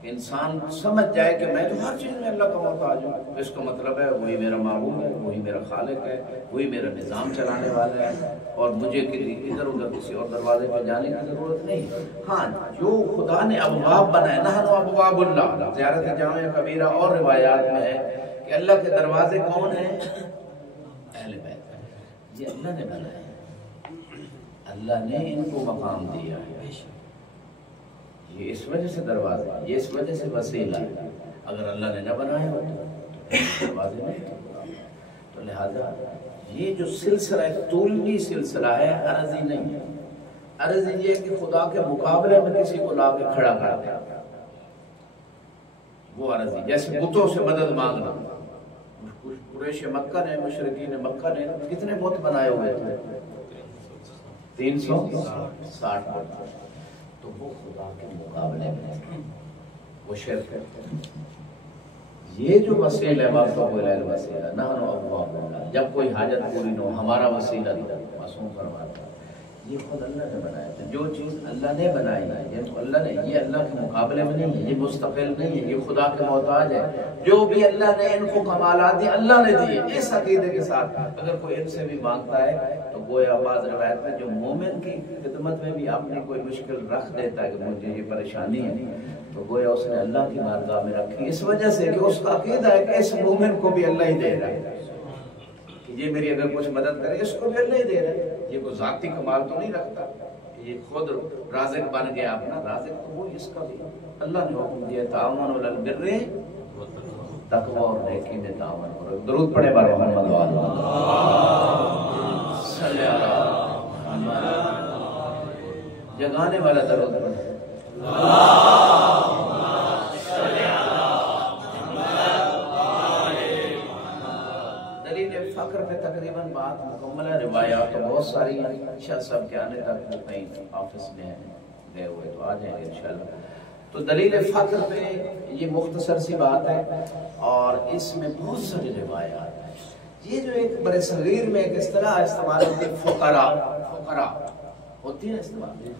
کہ انسان سمجھ جائے کہ میں تو ہر چیز میں اللہ کا محتاج ہوں، اس کا مطلب ہے وہی میرا معبود ہے، وہی میرا خالق ہے، وہی میرا نظام چلانے والا ہے، اور مجھے ادھر ادھر کسی اور دروازے پہ جانے کی ضرورت نہیں۔ ہاں جو خدا نے ابواب بنائے، نحن ابواب اللہ، زیارت جامع کبیرہ اور روایات میں ہے کہ اللہ کے دروازے کون ہیں؟ اہل بیت، یہ اللہ نے بنائے، اللہ نے ان کو مقام دیا ہے، یہ اس وجہ سے دروازہ، یہ اس وجہ سے وسیلہ ہے۔ اگر اللہ نے نہ بنایا ہوتا تو دروازے نہیں، تو لہذا یہ جو سلسلہ ہے طولی سلسلہ ہے، عرضی نہیں ہے۔ عرضی یہ ہے کہ خدا کے مقابلے میں کسی کو لا کے کھڑا کر دیا، وہ عرضی، جیسے بتوں سے مدد مانگنا۔ قریش مکہ نے، مشرکین مکہ نے کتنے بت بنائے ہوئے تھے؟ 360 بت، تو وہ خدا کے مقابلے میں وہ شرک کرتے ہیں۔ یہ جو وسیلہ ہے وابطہ وسیلہ نحن ابواب اللہ، جب کوئی حاجت پوری نہ ہو ہمارا وسیلہ دو، معصوم فرماتا ہے یہ خود اللہ نے بنایا تھا۔ جو چیز اللہ نے بنائی ہے یہ تو اللہ نے، یہ اللہ کے مقابلے میں نہیں ہے، یہ مستقل نہیں ہے، یہ خدا کے محتاج ہے۔ جو بھی اللہ نے ان کو کمالات دی اللہ نے دیے، اس عقیدے کے ساتھ اگر کوئی ان سے بھی مانگتا ہے تو گویا بعض روایت میں جو مومن کی خدمت میں بھی اپنی کوئی مشکل رکھ دیتا ہے کہ مجھے یہ پریشانی ہے، تو گویا اس نے اللہ کی بارگاہ میں رکھی، اس وجہ سے کہ اس کا عقیدہ ہے کہ اس مومن کو بھی اللہ ہی دے رہا ہے، یہ میری اگر کچھ مدد کرے اس کو بھی اللہ ہی دے رہا ہے۔ یہ کوئی ذاتی کمال تو نہیں رکھتا، یہ خود رازق بن گیا اپنا، رازق تو وہ اس کا بھی اللہ نے حکم دیا تعاون علی البر تقوی اور نیکی میں تعاون کرو۔ درود پڑھے بار محمد صلی اللہ جگانے والا درود پڑھے۔ فقر پہ تقریباً بات مکمل ہے، روایات تو بہت ساری ہیں، شاہ صاحب کے آنے تک وہ کہیں آفس میں گئے ہوئے تو آ جائیں گے انشاءاللہ۔ تو دلیل فقر پہ یہ مختصر سی بات ہے، اور اس میں بہت ساری روایات ہیں۔ یہ جو ایک برِ صغیر میں ایک اصطلاح استعمال ہوتی ہے فقراء، فقراء ہوتی ہے استعمال،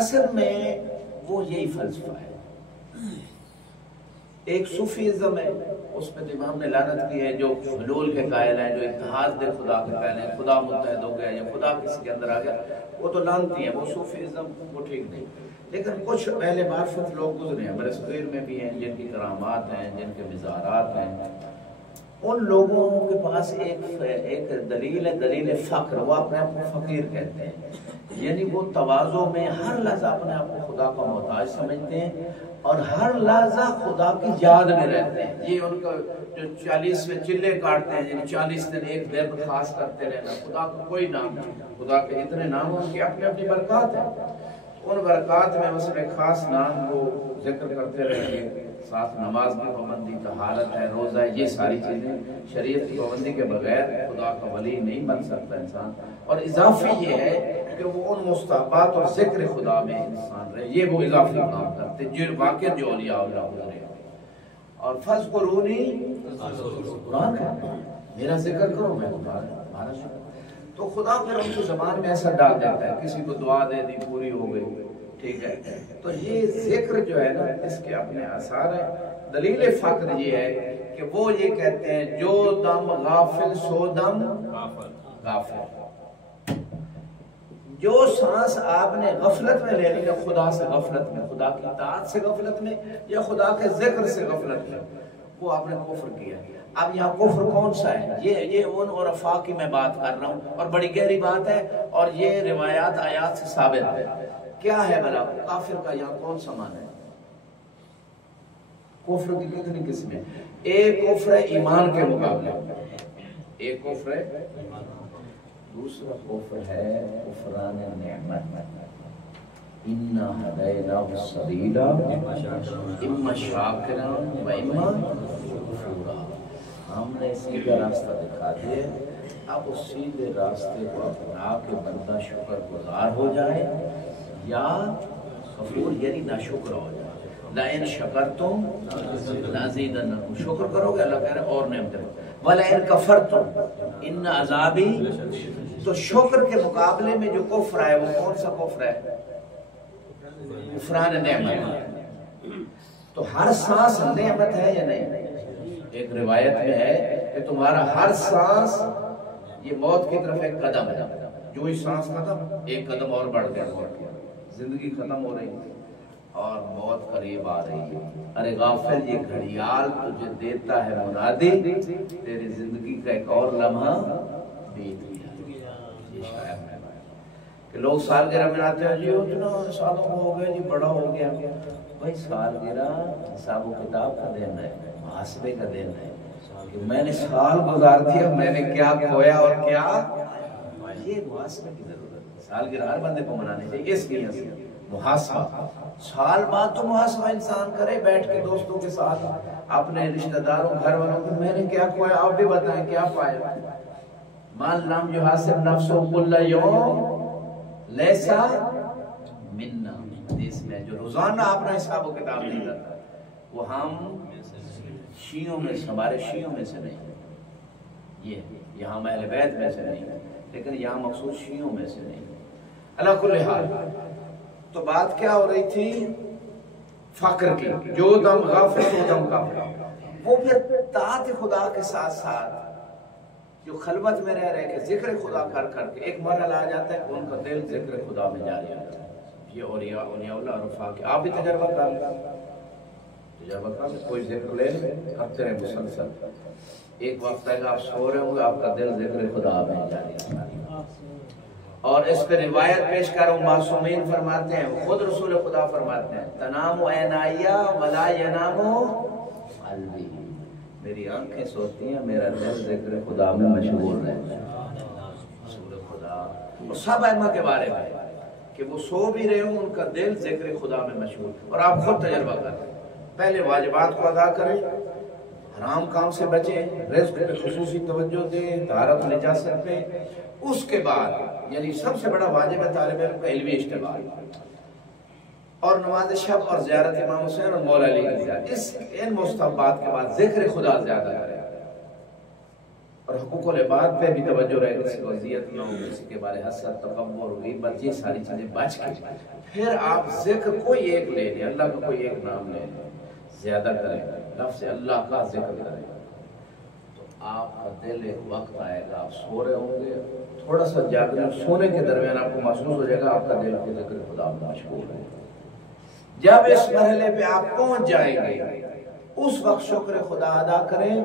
اصل میں وہ یہی فلسفہ ہے۔ ایک صوفیزم ہے، اس پہ امام نے لعنت کی ہے، جو حلول کے قائل ہیں، جو اتحاد دے خدا کے قائل ہیں، خدا متحد ہو گیا یا خدا کسی کے اندر آ گیا، وہ تو لعنتی ہیں، وہ صوفیزم وہ ٹھیک نہیں۔ لیکن کچھ اہل معرفت لوگ گزرے ہیں، برِ صغیر میں بھی ہیں، جن کی کرامات ہیں، جن کے مزارات ہیں، ان لوگوں کے پاس ایک دلیل ہے، دلیل فقر، وہ اپنے آپ کو فقیر کہتے ہیں، یعنی وہ تواضع میں ہر لحظہ اپنے آپ کو خدا کا محتاج سمجھتے ہیں اور ہر لحظہ خدا کی یاد میں رہتے ہیں۔ یہ ان کا جو 40 میں چلے کاٹتے ہیں، یعنی 40 دن ایک ورد خاص کرتے رہنا، خدا کا کوئی نام نہیں، خدا کے اتنے نام ان کی اپنی اپنی برکات ہیں، ان برکات میں اس میں خاص نام کو ذکر کرتے رہیں گے، ساتھ نماز کی پابندی، طہارت ہے، روزہ ہے، یہ ساری چیزیں شریعت کی پابندی کے بغیر خدا کا ولی نہیں بن سکتا انسان۔ اور اضافی یہ ہے کہ وہ ان مستحبات اور ذکر خدا میں انسان رہے، یہ وہ اضافی کام کرتے جو واقع جو اولیاء اللہ گزرے۔ اور فذکرونی، قرآن ہے، میرا ذکر کرو میں تمہارا شکر۔ تو خدا پھر ان کی زبان میں ایسا ڈال دیتا ہے، کسی کو دعا دے دی پوری ہو گئی، ٹھیک ہے۔ تو یہ ذکر جو ہے نا اس کے اپنے آثار ہیں۔ دلیل فقر یہ ہے کہ وہ یہ کہتے ہیں جو دم غافل سو دم غافل، جو سانس آپ نے غفلت میں لے لی ہے، خدا سے غفلت میں، خدا کی اطاعت سے غفلت میں یا خدا کے ذکر سے غفلت میں، وہ آپ نے کفر کیا۔ اب یہاں کفر کون سا ہے؟ یہ ان عرفاء کی میں بات کر رہا ہوں، اور بڑی گہری بات ہے، اور یہ روایات آیات سے ثابت ہے۔ کیا ہے بھلا کافر کا یہاں کون سا معنی ہے؟ کفر کی کتنی قسمیں؟ ایک کفر ہے ایمان کے مقابلے، ایک کفر ہے دوسرا کفر ہے کفران نعمت. انا ہدیناہ السبیل اما شاکرا و اما کفورا. ہم نے سیدھا راستہ دکھا دیا، اب اس سیدھے راستے کو اپنا کے بندہ شکر گزار ہو جائے یا کفور یعنی ناشکر ہو جائے. لئن شکرتم لازیدنکم، شکر کرو گے اللہ کہہ رہے اور نعمت دے. ولئن کفرتم ان عذابی، تو شکر کے مقابلے میں جو کفر ہے وہ کون سا کفر ہے؟ کفران نعمت. تو ہر سانس نعمت ہے یا نہیں؟ ایک روایت میں ہے کہ تمہارا ہر سانس یہ موت کی طرف ایک قدم ہے. جو ہی سانس ختم ایک قدم اور بڑھ گیا، زندگی ختم ہو رہی اور موت قریب آ رہی ہے. ارے غافل یہ گھڑیال تجھے دیتا ہے منادی، تیری زندگی کا ایک اور لمحہ بیت گیا. یہ شاعر ہے کہ لوگ سالگرہ مناتے ہیں، جی اتنا سالوں کو ہو گیا، جی بڑا ہو گیا. بھائی سالگرہ حساب و کتاب کا دن ہے، محاسبے کا دن ہے کہ میں نے سال گزار دیا، میں نے کیا کھویا اور کیا. یہ محاسبے کی ضرورت ہے. سالگرہ ہر بندے کو منانے چاہیے اس لیے محاسبہ. سال بعد تو محاسبہ انسان کرے بیٹھ کے دوستوں کے ساتھ، اپنے رشتہ داروں گھر والوں کو میں نے کیا کھویا، آپ بھی بتائیں کیا پایا. من لم یحاسب نفسہ کل یوم لیسا منا. حدیث میں جو روزانہ اپنا حساب و کتاب نہیں کرتا وہ ہم شیعوں میں سے، ہمارے شیعوں میں سے نہیں. یہ یہاں اہل بیت میں سے نہیں، لیکن یہاں مخصوص شیعوں میں سے نہیں. اللہ کل حال تو بات کیا ہو رہی تھی؟ فقر کی. جو دم غافل تو دم کافر. وہ پھر طاعت خدا کے ساتھ ساتھ جو خلوت میں رہ رہے کہ ذکر خدا کر کر کے ایک مرحلہ آ جاتا ہے کہ ان کا دل ذکر خدا میں جاری ہوتا ہے. یہ اولیاء اللہ عرفا کے آپ بھی تجربہ کر لیں، تجربہ کر لیں. کوئی ذکر لے لیں، کرتے رہیں مسلسل. ایک وقت آئے گا آپ سو رہے ہوں گے، آپ کا دل ذکر خدا میں جاری ہوتا ہے. اور اس پہ روایت پیش کر رہا ہوں، معصومین فرماتے ہیں، خود رسول خدا فرماتے ہیں، تنام عینایا ولا ینام قلبی. میری آنکھیں سوتی ہیں، میرا دل ذکر خدا میں مشغول ہے. رسول خدا اور سب ائمہ کے بارے میں کہ وہ سو بھی رہے ہوں، ان کا دل ذکر خدا میں مشغول. اور آپ خود تجربہ کریں، پہلے واجبات کو ادا کریں، حرام کام سے بچیں، رزق پہ خصوصی توجہ دیں، طہارت نجاست پہ. اس کے بعد یعنی سب سے بڑا واجب ہے طالب علم کا علمی اشتغال، اور نماز شب اور زیارت امام حسین اور مولا علی کی زیارت. ان مستحبات کے بعد ذکر خدا زیادہ کریں، اور حقوق العباد پہ بھی توجہ رہے، کسی کو اذیت نہ ہو، کسی کے بارے حسد تکبر غیبت یہ ساری چیزیں بچ کے پھر آپ ذکر کوئی ایک لے لیں، اللہ کا کوئی ایک نام لے لیں، زیادہ کریں، لفظ اللہ کا ذکر کریں. تو آپ کا دل ایک وقت آئے گا آپ سو رہے ہوں گے، تھوڑا سا جاگنے سونے کے درمیان آپ کو محسوس ہو جائے گا آپ کا دل کو ذکر خدا میں مشغول ہے. جب اس مرحلے پہ آپ پہنچ جائیں گے اس وقت شکر خدا ادا کریں،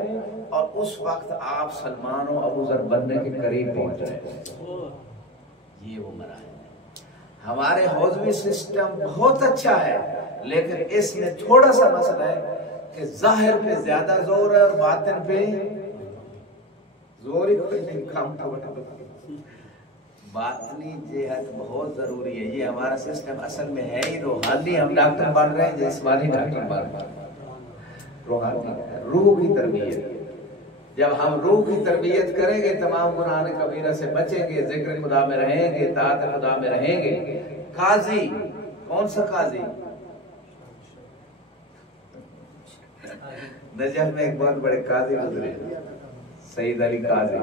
اور اس وقت آپ سلمان و ابو ذر بننے کے قریب پہنچ رہے ہیں. یہ وہ مراحل ہے. ہمارے حوضوی سسٹم بہت اچھا ہے، لیکن اس میں تھوڑا سا مسئلہ ہے کہ ظاہر پہ زیادہ زور ہے اور باطن پہ زور ہی کوئی نہیں، کم تھوڑا. باطنی جہت بہت ضروری ہے. یہ ہمارا سسٹم اصل میں ہے ہی روحانی. ہم ڈاکٹر بن رہے ہیں، جسمانی ڈاکٹر بن رہے ہیں. روحانی روح کی تربیت. جب ہم روح کی تربیت کریں گے تمام گناہ کبیرہ سے بچیں گے، ذکر خدا میں رہیں گے، طاعت خدا میں رہیں گے. قاضی کون سا قاضی؟ نجف میں ایک بہت بڑے قاضی گزرے، سید علی قاضی.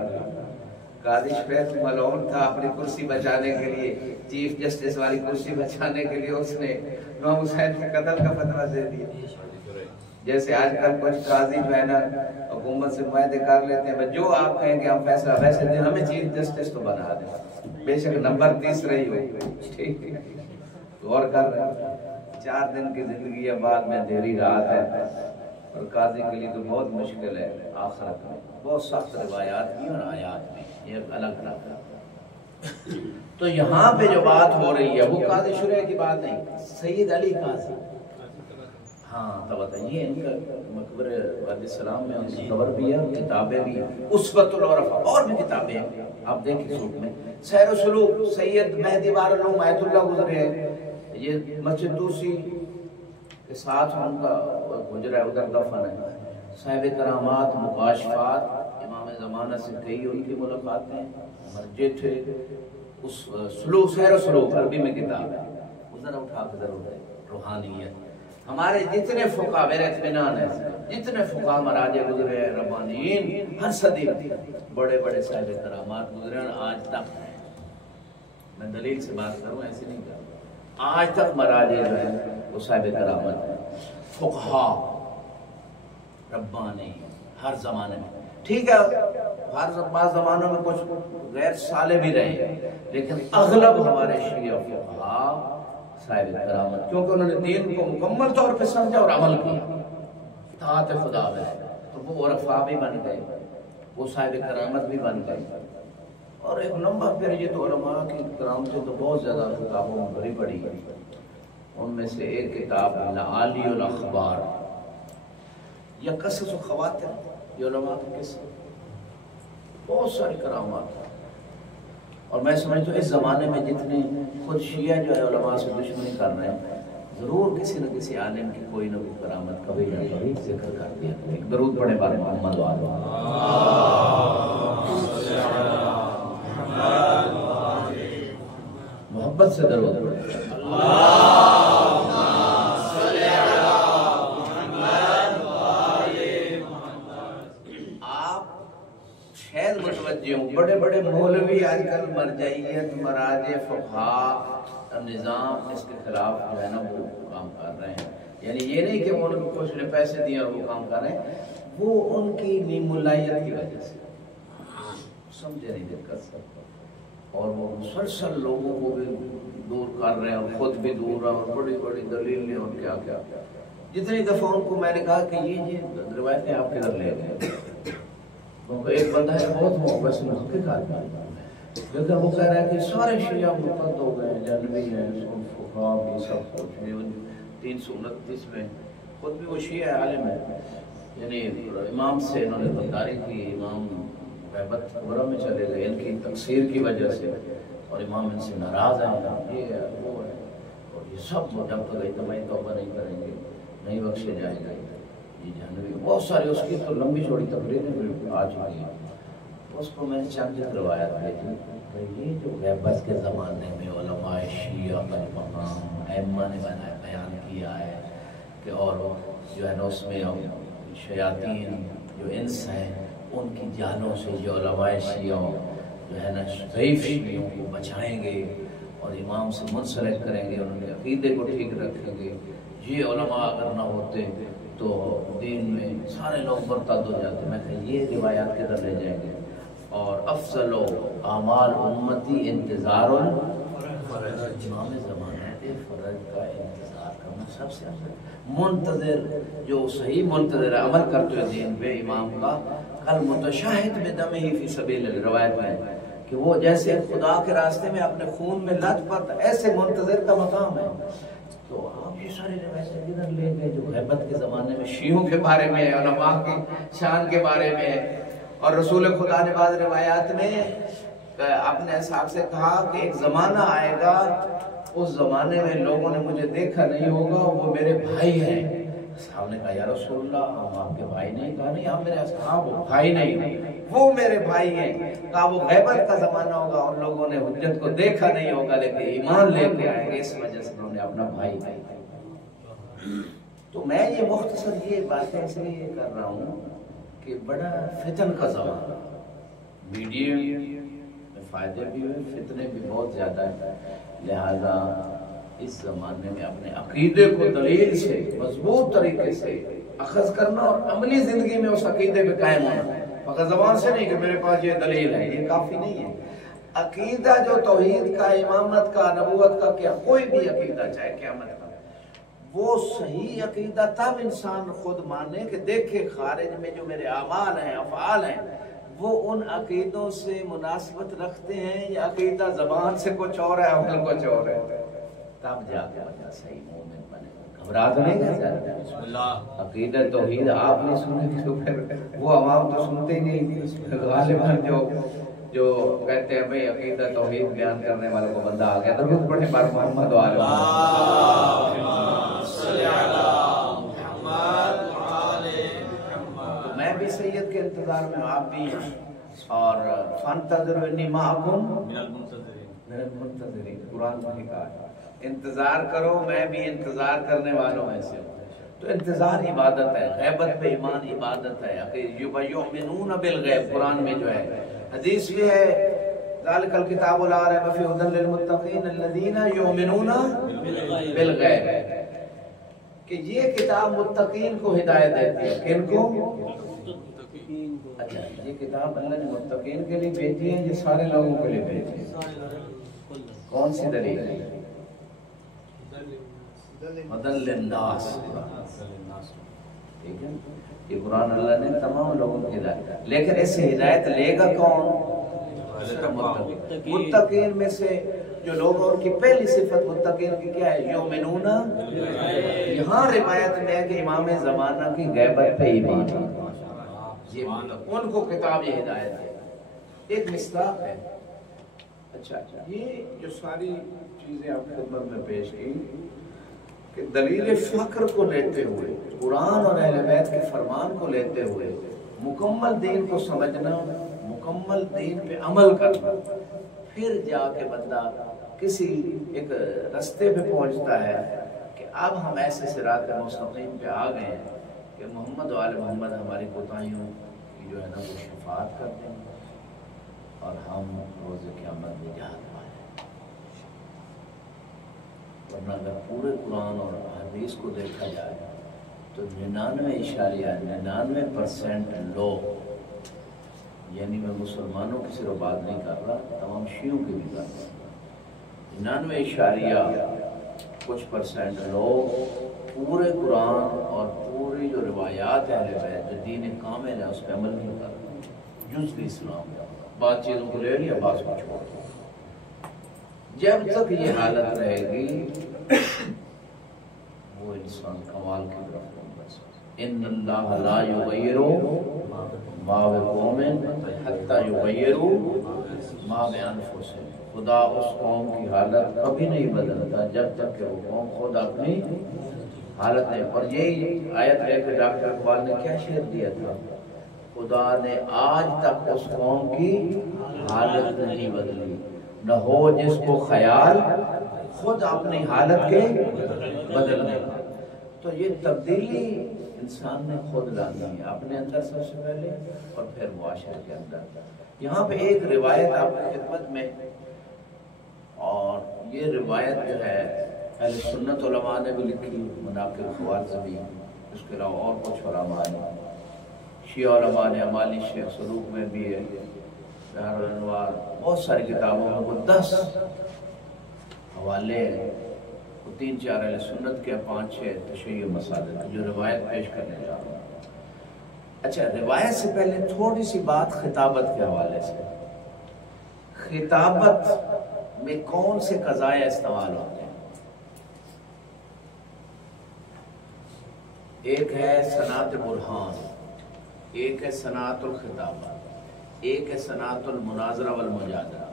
قاضی شفیق ملعون تھا. اپنی کرسی بچانے کے لیے، چیف جسٹس والی کرسی بچانے کے لیے اس نے امام حسین کے قتل کا فتویٰ دے دیا. جیسے آج کل کچھ قاضی جو ہے نا حکومت سے معاہدے کر لیتے ہیں، جو آپ کہیں کہ ہم فیصلہ ویسے دیں، ہمیں چیف جسٹس تو بنا دیں، بے شک نمبر 30 رہی ہو. ٹھیک ہے، غور کر رہے ہیں. 4 دن کی زندگی ہے، بعد میں دھیری رات ہے، اور قاضی کے لیے تو بہت مشکل ہے. آخرت میں بہت سخت روایات کی اور آیات میں یہ الگ الگ. تو یہاں پہ جو بات ہو رہی ہے وہ قاضی شرح کی بات نہیں، سید علی قاضی. ہاں تو بتائیے ان کا مقبر علیہ السلام میں ان کی قبر بھی ہے، کتابیں بھی ہیں، اسوۃ العرفاء اور بھی کتابیں ہیں، آپ دیکھیں سوق میں سیر و سلوک سید مہدی وارلوم آیت اللہ گزرے ہیں، یہ مسجد دوسی کے ساتھ ان کا گزرا ہے، ادھر دفن ہے، صاحب کرامات مکاشفات امام زمانہ سے کئی ان کی ملاقاتیں مرجع تھے، اس سلوک سیر و سلوک عربی میں کتاب ہے، ادھر اٹھا کے ضرور ہے روحانیت۔ ہمارے جتنے فقہ میرے اطمینان ہے، جتنے فقہ مراجع گزرے ہیں ربانیین ہر صدی بڑے بڑے صاحب کرامات گزرے ہیں، آج تک میں دلیل سے بات کروں ایسے نہیں کروں، آج تک مراجع جو ہیں وہ صاحب کرامت ہیں، فقہا ربانی ہر زمانے میں، ٹھیک ہے ہر بعض زمانوں میں کچھ غیر صالح بھی رہے ہیں، لیکن اغلب ہمارے شیعہ فقہا صاحب کرامت، کیونکہ انہوں نے دین کو مکمل طور پہ سمجھا اور عمل کیا، اطاعت خدا میں، تو وہ عرفاء بھی بن گئے، وہ صاحب کرامت بھی بن گئے۔ اور ایک لمبا پھر یہ تو علماء کی کرامتیں تو بہت زیادہ کتابوں میں بھری پڑی ہے، ان میں سے ایک کتاب لعالی الاخبار یا قصص و خواتر، یہ علماء کے قصے بہت ساری کرامات ہیں، اور میں سمجھتا ہوں اس زمانے میں جتنے خود شیعہ جو ہے علماء سے دشمنی کر رہے ہیں، ضرور کسی نہ کسی عالم کی کوئی نہ کوئی کرامت کبھی نہ کبھی ذکر کر دیا۔ ایک درود پڑھے بار محمد وآلہ محبت سے درود پڑھے۔ آپ شاید متوجہ ہوں، بڑے بڑے مولوی آج کل مرجعیت مراجع فقہا نظام اس کے خلاف جو ہے نا وہ کام کر رہے ہیں، یعنی یہ نہیں کہ انہوں نے کچھ نے پیسے دیے اور وہ کام کر رہے ہیں، وہ ان کی نیمولائیت کی وجہ سے سمجھے نہیں دقت سب، اور وہ مسلسل لوگوں کو بھی دور کر رہے ہیں اور خود بھی دور رہا، اور بڑی بڑی دلیلیں اور کیا کیا۔ جتنی دفعہ ان کو میں نے کہا کہ یہ روایتیں آپ کے گھر لے گئے، کیونکہ ایک بندہ ہے بہت محبت سے محقق آدمی ہے، لیکن وہ کہہ رہا ہے کہ سارے شیعہ مرتد ہو گئے، جنوی ہیں فقہا بھی سب کچھ 329 میں، خود بھی وہ شیعہ عالم ہے، یعنی امام سے انہوں نے غداری کی، امام غیبت قبرہ میں چلے گئے ان کی تقصیر کی وجہ سے، اور امام ان سے ناراض ہیں، یہ ہے وہ ہے، اور یہ سب جب تک اجتماعی توبہ نہیں کریں گے نہیں بخشے جائیں گے۔ یہ جہنوی بہت ساری اس کی تو لمبی چوڑی تقریریں آ چکی ہیں، اس کو میں نے چند روایت بھیجی، یہ جو غیبت کے زمانے میں علماء شیعہ کا مقام ائمہ نے بیان کیا ہے کہ اور جو ہے نا اس میں شیاطین جو انس ہیں ان کی جانوں سے جو علماء شیعہ جو ہے نا ضعیف شیعوں کو بچائیں گے اور امام سے منسلک کریں گے، ان کے عقیدے کو ٹھیک رکھیں گے، یہ علماء اگر نہ ہوتے تو دین میں سارے لوگ مرتد ہو جاتے۔ میں کہ یہ روایات کے در لے جائیں گے، اور افضل اعمال امتی انتظار امام زمانہ فرج کا انتظار کرنا، سب سے منتظر جو صحیح منتظر عمل کرتے ہوئے دین پہ امام کا، کل متشاہد میں دم ہی فی سبیل اللہ روایت میں کہ وہ جیسے خدا کے راستے میں اپنے خون میں لت پت، ایسے منتظر کا مقام ہے۔ تو آپ یہ ساری روایتیں کدھر لے گئے جو غیبت کے زمانے میں شیعوں کے بارے میں ہے، علماء کی شان کے بارے میں ہے، اور رسول خدا نے بعض روایات میں اپنے اصحاب سے کہا کہ ایک زمانہ آئے گا، اس زمانے میں لوگوں نے مجھے دیکھا نہیں ہوگا، وہ میرے بھائی ہیں۔ صاحب نے کہا یا رسول اللہ ہم آپ کے بھائی نہیں؟ کہا نہیں، آپ میرے اصحاب بھائی نہیں، وہ میرے بھائی ہیں۔ کہا وہ غیبت کا زمانہ ہوگا اور لوگوں نے حجت کو دیکھا نہیں ہوگا لیکن ایمان لے کے آئیں گے، اس وجہ سے انہوں نے اپنا بھائی تو میں یہ مختصر یہ باتیں اس لیے کر رہا ہوں کہ بڑا فتن کا زمانہ، میڈیا میں فائدے بھی ہوئے، فتنے بھی بہت زیادہ ہیں، لہذا اس زمانے میں اپنے عقیدے کو دلیل سے مضبوط طریقے سے اخذ کرنا اور عملی زندگی میں اس عقیدے پہ قائم ہونا، فقط زبان سے نہیں کہ میرے پاس یہ دلیل ہے، یہ کافی نہیں ہے۔ عقیدہ جو توحید کا، امامت کا، نبوت کا، کیا کوئی بھی عقیدہ چاہے قیامت کا، وہ صحیح عقیدہ تب انسان خود مانے کہ دیکھے خارج میں جو میرے اعمال ہیں، افعال ہیں، وہ ان عقیدوں سے مناسبت رکھتے ہیں یا عقیدہ زبان سے کچھ اور ہے عمل کچھ اور ہے، تب جا کے بندہ صحیح مومن بنے گا۔ گمراہ تو نہیں کہہ سکتے. عقیدہ توحید آپ نہیں سنے تو پھر وہ عوام تو سنتے ہی نہیں. غالباً جو کہتے ہیں بھئی عقیدہ توحید بیان کرنے والے کو بندہ آ گیا تو خود پڑھے بار محمد و آل محمد. تو میں بھی سید کے انتظار میں آپ بھی ہیں اور فانتظروا انی معکم من المنتظرین. قرآن میں کہا ہے انتظار کرو میں بھی انتظار کرنے والوں میں سے ہوں. تو انتظار عبادت ہے, غیبت پہ ایمان عبادت ہے. یؤمنون بالغیب قرآن میں جو ہے, حدیث بھی ہے ذالک الکتاب لا ریب فیہ ھدی للمتقین الذین یؤمنون بالغیب, کہ یہ کتاب متقین کو ہدایت دیتی ہے. کن کو؟ اچھا یہ کتاب اللہ نے متقین کے لیے بھیجی ہے, یہ سارے لوگوں کے لیے بھیجی ہے. کون سی دلیل ہے؟ ہدی للناس. ٹھیک ہے, یہ قرآن اللہ نے تمام لوگوں کی ہدایت, لیکن اس سے ہدایت لے گا کون؟ متقین میں سے جو لوگ, اور کی پہلی صفت متقین کی کیا ہے؟ یؤمنون. یہاں روایت میں ہے کہ امام زمانہ کی غیبت پہ ایمان, یہ ان کو کتاب یہ ہدایت ہے. ایک مصداق ہے. اچھا یہ جو ساری چیزیں آپ کی خدمت میں پیش کی کہ دلیل فقر کو لیتے ہوئے, قرآن اور اہل بیت کے فرمان کو لیتے ہوئے مکمل دین کو سمجھنا, مکمل دین پہ عمل کرنا, پھر جا کے بندہ کسی ایک رستے پہ پہنچتا ہے کہ اب ہم ایسے صراط مستقیم پہ آ گئے ہیں کہ محمد و آل محمد ہماری کوتاہیوں کی جو ہے نا وہ شفاعت کرتے ہیں اور ہم روز قیامت نجات پائیں. ورنہ اگر پورے قرآن اور حدیث کو دیکھا جائے تو 99.99% لوگ, یعنی میں مسلمانوں کی صرف بات نہیں کر رہا, تمام شیعوں کی بھی کر رہا, 99.کچھ% لوگ پورے قرآن اور پوری جو روایات اہل بیت جو دین کامل ہے اس پہ عمل نہیں کر رہا. جزوی اسلام بعض چیزوں کو لے لیا, بعض کو چھوڑ دیا. جب تک یہ حالت رہے گی وہ انسان کمال کی طرف نہیں بڑھ سکتا. ان اللہ لا یغیر ما بقوم حتی یغیروا ما بانفسہم. خدا اس قوم کی حالت کبھی نہیں بدلتا جب تک کہ وہ قوم خود اپنی حالت ہے. اور یہی آیت ہے کہ ڈاکٹر اقبال نے کیا شعر دیا تھا, خدا نے آج تک اس قوم کی حالت نہیں بدلی, نہ ہو جس کو خیال خود اپنی حالت کے بدلنے کا. تو یہ تبدیلی انسان نے خود لانی ہے اپنے اندر سب سے پہلے اور پھر معاشرے کے اندر. یہاں پہ ایک روایت آپ کی خدمت میں, اور یہ روایت جو ہے اہل سنت علماء نے بھی لکھی, مناقب خوارزمی, اس کے علاوہ اور کچھ علماء نے, شیعہ علماء نے, امالی شیخ سلوک میں بھی ہے, بہار الانوار, بہت ساری کتابوں میں وہ 10 حوالے ہیں, وہ 3-4 اہل سنت کے, 5-6 تشیع مسائل جو روایت پیش کرنے جا رہا ہوں. اچھا روایت سے پہلے تھوڑی سی بات خطابت کے حوالے سے. خطابت میں کون سے قضائے استعمال ہوتے ہیں؟ ایک ہے صنعت برہان, ایک ہے صنعت الخطابہ, ایک ہے صنعت المناظرہ والمجادلہ,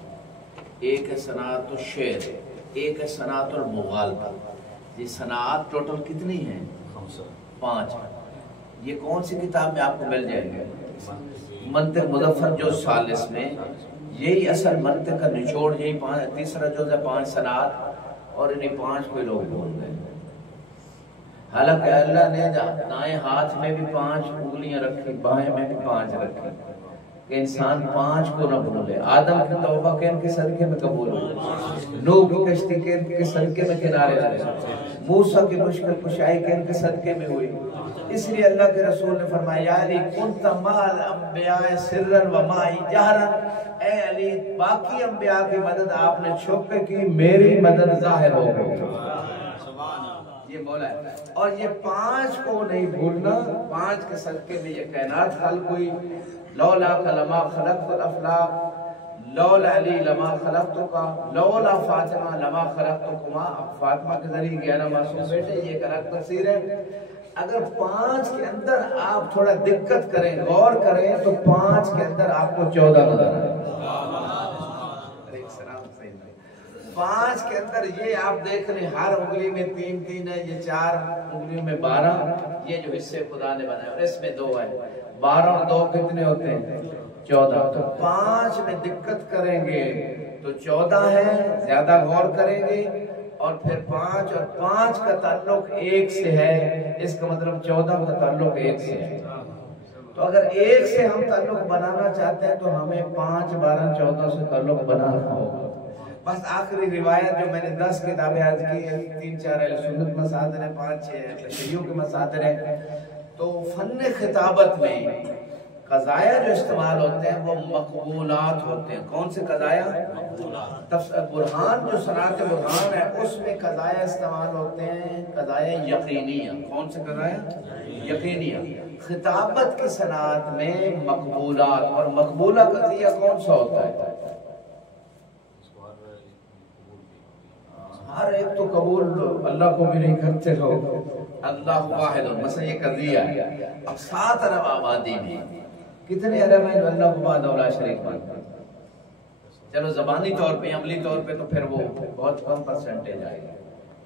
ایک ہے صنعت الشعر, ایک ہے صنعت المغالطہ. یہ صنعت ٹوٹل کتنی ہیں؟ 5. یہ کون سی کتاب میں آپ کو مل جائیں گے؟ منطق مظفر جو ثالث میں, یہی اصل منطق کا نچوڑ, یہی 3 جز ہے 5 صنعت, اور انہیں 5 کو لوگ بھول گئے. حالانکہ اللہ نے دائیں ہاتھ میں بھی 5 انگلیاں رکھی, بائیں میں بھی 5 رکھی, کہ انسان 5 کو نہ بھولے. آدم کی توبہ کن کے صدقے میں قبول ہوئی, نوح کی کشتی کن کے صدقے میں کنارے لگے, موسیٰ کی مشکل کشائی کن کے صدقے میں ہوئی. اس لیے اللہ کے رسول نے فرمایا, یا علی کنت مع الانبیاء سرا و معی جہرا, اے علی باقی انبیاء کی مدد آپ نے چھپ کے کی, میری مدد ظاہر ہو گئی. یہ بولا ہے. اور یہ 5 کو نہیں بھولنا, 5 کے صدقے میں یہ کائنات خلق ہوئی. لولا کلمہ خلقت الافلاق لولا علی لما خلقتکا لولا فاطمہ لما خلقتکما. فاطمہ کے ذریعے 11 معصوم بیٹے، یہ ایک الگ تفسیر ہے. اگر 5 کے اندر آپ تھوڑا دقت کریں، غور کریں، تو 5 کے اندر آپ کو 14 نظر آئے. 5 کے اندر یہ آپ دیکھ لیں، ہر انگلی میں 3 3 ہے، یہ 4 انگلیوں میں 12. یہ جو حصے خدا نے بنائے، اور اس میں 2 ہے. 12 اور 2 کتنے ہوتے ہیں؟ 14. تو 5 میں دقت کریں گے تو 14 ہے، زیادہ غور کریں گے. اور پھر 5 اور 5 کا تعلق 1 سے ہے، اس کا مطلب 14 کا تعلق 1 سے ہے. تو اگر 1 سے ہم تعلق بنانا چاہتے ہیں تو ہمیں 5 12 14 سے تعلق بنانا ہوگا. بس آخری روایت جو میں نے 10 کتابیں عرض کی ہیں، 3 4 اہل سنت مصادر ہیں، 5 6 شیعوں کے مصادر ہیں. تو فن خطابت میں قضایا جو استعمال ہوتے ہیں وہ مقبولات ہوتے ہیں. کون سے قضایا؟ برہان جو صنعت برہان ہے اس میں قضایا استعمال ہوتے ہیں، قضایا یقینیہ. کون سے قضایا؟ یقینیہ. خطابت کی صنعت میں مقبولات. اور مقبولہ قضیہ کون سا ہوتا ہے؟ ہر ایک تو قبول اللہ کو بھی نہیں کرتے لوگ. اللہ واحد. مثلا یہ قضیہ ہے، اب 7 ارب آبادی میں کتنے ارب ہیں جو اللہ کو وحدہ لا شریک مانتے ہیں؟ چلو زبانی طور پہ، عملی طور پہ تو پھر وہ بہت کم پرسنٹیج آئے گا.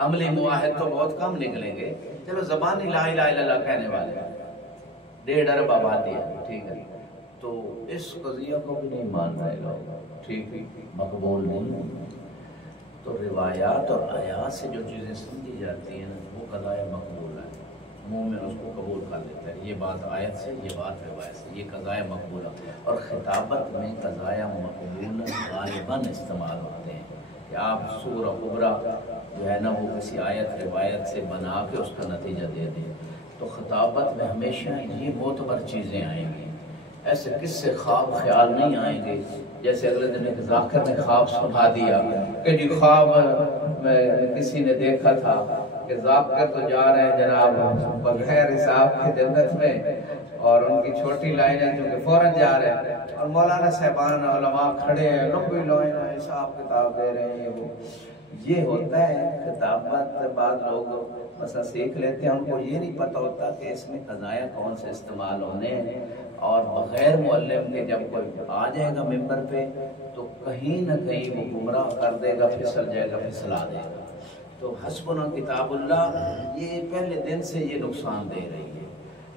عملی موحد تو بہت کم نکلیں گے. چلو زبانی لا الہ الا اللہ کہنے والے 1.5 ارب آبادی ہے، ٹھیک ہے. تو اس قضیہ کو بھی نہیں مان رہے لوگ، ٹھیک مقبول نہیں. تو روایات اور آیات سے جو چیزیں سمجھی جاتی ہیں وہ قضاء مقبول ہے. منہ میں اس کو قبول کر لیتا ہے، یہ بات آیت سے، یہ بات روایت سے، یہ قضاء مقبولہ. اور خطابت میں قضاء مقبول غالباً استعمال ہوتے ہیں کہ آپ سورہ قبرہ جو ہے نا وہ کسی آیت روایت سے بنا کے اس کا نتیجہ دے دیں. تو خطابت میں ہمیشہ یہ معتبر چیزیں آئیں گی. ایسے کس سے خواب خیال نہیں آئیں گے جیسے اگلے دن ایک ذاکر نے خواب سنا دیا کہ جی خواب میں کسی نے دیکھا تھا کہ ذاکر تو جا رہے ہیں جناب بغیر حساب کے جنت میں، اور ان کی چھوٹی لائنیں جو کہ فوراً جا رہے ہیں، اور مولانا صاحبان علماء کھڑے ہیں، لمبی لائنیں حساب کتاب دے رہے ہیں. یہ ہوتا ہے خطابت. بعض لوگ مثلا سیکھ لیتے ہیں، ان کو یہ نہیں پتہ ہوتا کہ اس میں قضایا کون سے استعمال ہونے ہیں. اور بغیر معلم کے جب کوئی آ جائے گا ممبر پہ تو کہیں نہ کہیں وہ گمراہ کر دے گا، پھسل جائے گا، پھسلا دے گا. تو حسبنا کتاب اللہ یہ پہلے دن سے یہ نقصان دے رہی ہے.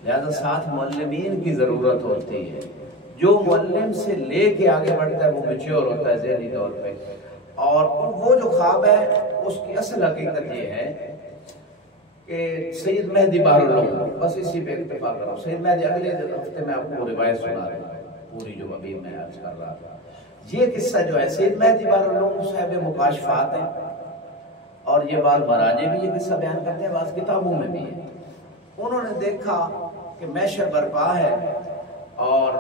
لہذا ساتھ معلمین کی ضرورت ہوتی ہے. جو معلم سے لے کے آگے بڑھتا ہے وہ میچور ہوتا ہے ذہنی طور پہ. اور وہ جو خواب ہے اس کی اصل حقیقت یہ ہے کہ سید مہدی بہر العلوم، بس اسی پہ اکتفا کرو. سید مہدی اگلے ہفتے میں آپ کو روایت سنا رہا ہوں پوری جو ابھی میں عرض کر رہا تھا. یہ قصہ جو ہے سید مہدی بہر العلوم صاحب مکاشفات ہیں، اور یہ بعض مراجع بھی یہ قصہ بیان کرتے ہیں، بعض کتابوں میں بھی ہے. انہوں نے دیکھا کہ محشر برپا ہے، اور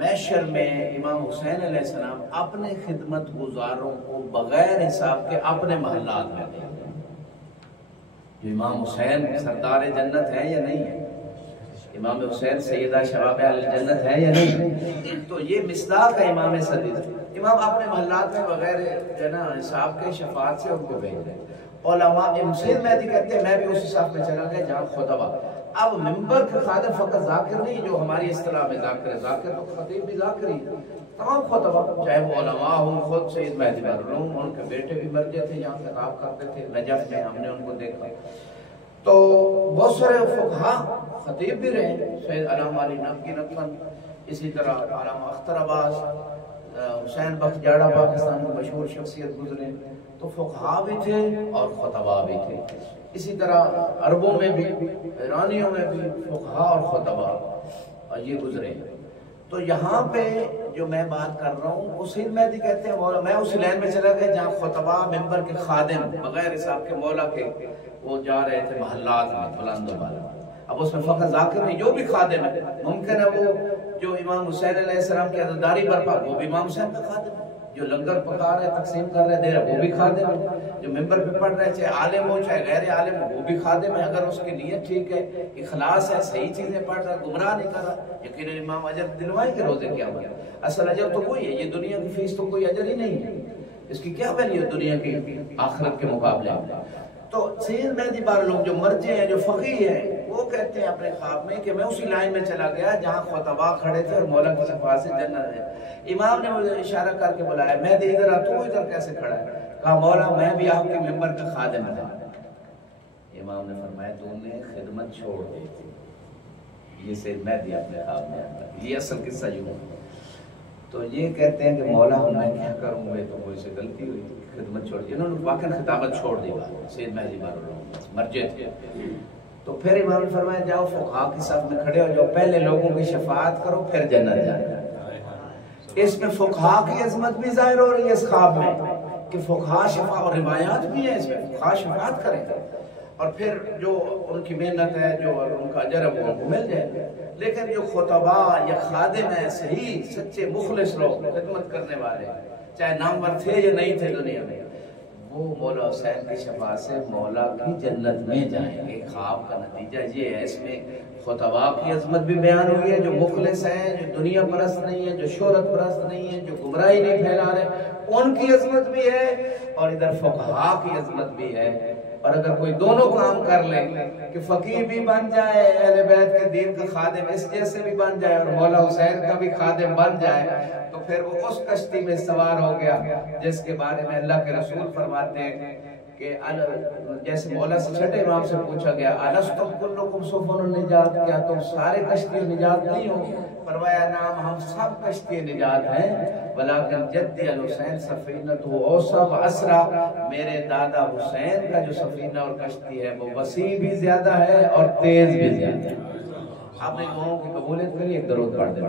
محشر میں امام حسین علیہ السلام اپنے خدمت گزاروں کو بغیر حساب کے اپنے محلات میں دیں گے. جو امام حسین سردار جنت ہے یا نہیں ہے؟ امام حسین سیدہ شباب اہل جنت ہے یا نہیں؟ تو یہ مصداق ہے امام صدیق. امام اپنے محلات میں بغیر جنا حساب کے شفاعت سے ان کو بھیج دیں. علماء مسلم مہدی کہتے ہیں میں بھی اس حساب میں چلا گیا جہاں خطبہ. اب ممبر کے خادم فقط ذاکر نہیں جو ہماری اصطلاح میں ذاکر ہے، ذاکر تو خطیب بھی ذاکر ہی، تمام خطبہ چاہے وہ علماء ہوں. خود سید مہدی بہر العلوم ان کے بیٹے بھی مرجع تھے، یہاں خطاب کرتے تھے نجف میں، ہم نے ان کو دیکھا. تو بہت سارے فقہا خطیب بھی رہے، سید علامہ علی نقوی نقفن، اسی طرح علامہ اختر عباس، حسین بخت جاڑا پاکستان کی مشہور شخصیت گزرے. تو فقہا بھی تھے اور خطبہ بھی تھے. اسی طرح عربوں میں بھی، ایرانیوں میں بھی فقہا اور خطبہ یہ گزرے. تو یہاں پہ جو میں بات کر رہا ہوں وہ سید مہدی کہتے ہیں مولا میں اس لین میں چلا گیا جہاں خطبہ ممبر کے خادم بغیر حساب کے مولا کے وہ جا رہے تھے محلات میں بلند و بالا. اب اس میں فقط ذاکر نہیں، جو بھی خادم ہے ممکن ہے وہ جو امام حسین علیہ السلام کی عزاداری برپا وہ بھی امام حسین کا خادم ہے. جو لنگر پکا رہے تقسیم کر رہے دے رہے وہ بھی خادم ہے، جو ممبر پہ پڑھ رہے چاہے عالم ہو چاہے غیر عالم ہو وہ بھی خادم ہے، اگر اس کی نیت ٹھیک ہے، اخلاص ہے، صحیح چیزیں پڑھ رہا ہے، گمراہ نہیں کر رہا، یقیناً امام اجر دلوائیں گے روزے قیامت۔ اصل اجر تو وہی ہے، یہ دنیا کی فیس تو کوئی اجر ہی نہیں ہے، اس کی کیا ویلیو دنیا کی آخرت کے مقابلے میں۔ تو سید مہدی بار لوگ جو مرجع ہیں، جو فقیہ ہیں، وہ کہتے ہیں اپنے خواب میں کہ میں اسی لائن میں چلا گیا جہاں خطباء کھڑے تھے اور مولا کی شفاعت سے جنت ہے۔ امام نے مجھے اشارہ کر کے بلایا، مہدی ادھر آ، تو ادھر کیسے کھڑا ہے؟ کہا مولا میں بھی آپ کے ممبر کا خادم تھا۔ امام نے فرمایا تو نے خدمت چھوڑ دی تھی۔ یہ سید مہدی اپنے خواب میں آتا ہے، یہ اصل قصہ یوں ہے۔ تو یہ کہتے ہیں کہ مولا میں کیا کروں گے، تو مجھ سے غلطی ہوئی، خدمت چھوڑ دی۔ انہوں نے واقعا خطابت چھوڑ دی، سید مہدی مرجع تھے۔ تو پھر امام نے فرمایا جاؤ فقہاء کی صف میں کھڑے ہو جاؤ، پہلے لوگوں کی شفاعت کرو پھر جنت جانا۔ اس میں فقہاء کی عظمت بھی ظاہر ہو رہی ہے اس خواب میں کہ فقہاء شفاعت، اور روایات بھی ہیں اس میں، فقہاء شفاعت کریں گے اور پھر جو ان کی محنت ہے، جو ان کا اجر ہے وہ ان کو مل جائے۔ لیکن جو خطباء یا خادم ہیں، صحیح سچے مخلص لوگ، خدمت کرنے والے، چاہے نامور تھے یا نہیں تھے دنیا میں، وہ مولا حسین کی شفاعت سے مولا کی جنت میں جائیں گے۔ خواب کا نتیجہ یہ ہے، اس میں خطباء کی عظمت بھی بیان ہوئی ہے، جو مخلص ہیں، جو دنیا پرست نہیں ہے، جو شہرت پرست نہیں ہے، جو گمراہی نہیں پھیلا رہے، ان کی عظمت بھی ہے، اور ادھر فقہاء کی عظمت بھی ہے۔ اور اگر کوئی دونوں کام کر لے کہ فقیہ بھی بن جائے، اہل بیت کے دین کا خادم اس جیسے بھی بن جائے، اور مولا حسین کا بھی خادم بن جائے، تو پھر وہ اس کشتی میں سوار ہو گیا جس کے بارے میں اللہ کے رسول فرماتے ہیں کہ جیسے مولا سے چھٹے امام سے پوچھا گیا الستم کلکم سفن النجات، کیا تم سارے کشتی نجات نہیں ہو؟ فرمایا نام ہم سب کشتی نجات ہیں، ولیکن جدی الحسین سفینۃ اوسع و اسرع، میرے دادا حسین کا جو سفینہ اور کشتی ہے وہ وسیع بھی زیادہ ہے اور تیز بھی زیادہ ہے۔ آپ نے دعاؤں کی قبولیت کری، ایک درود پڑھ دیں۔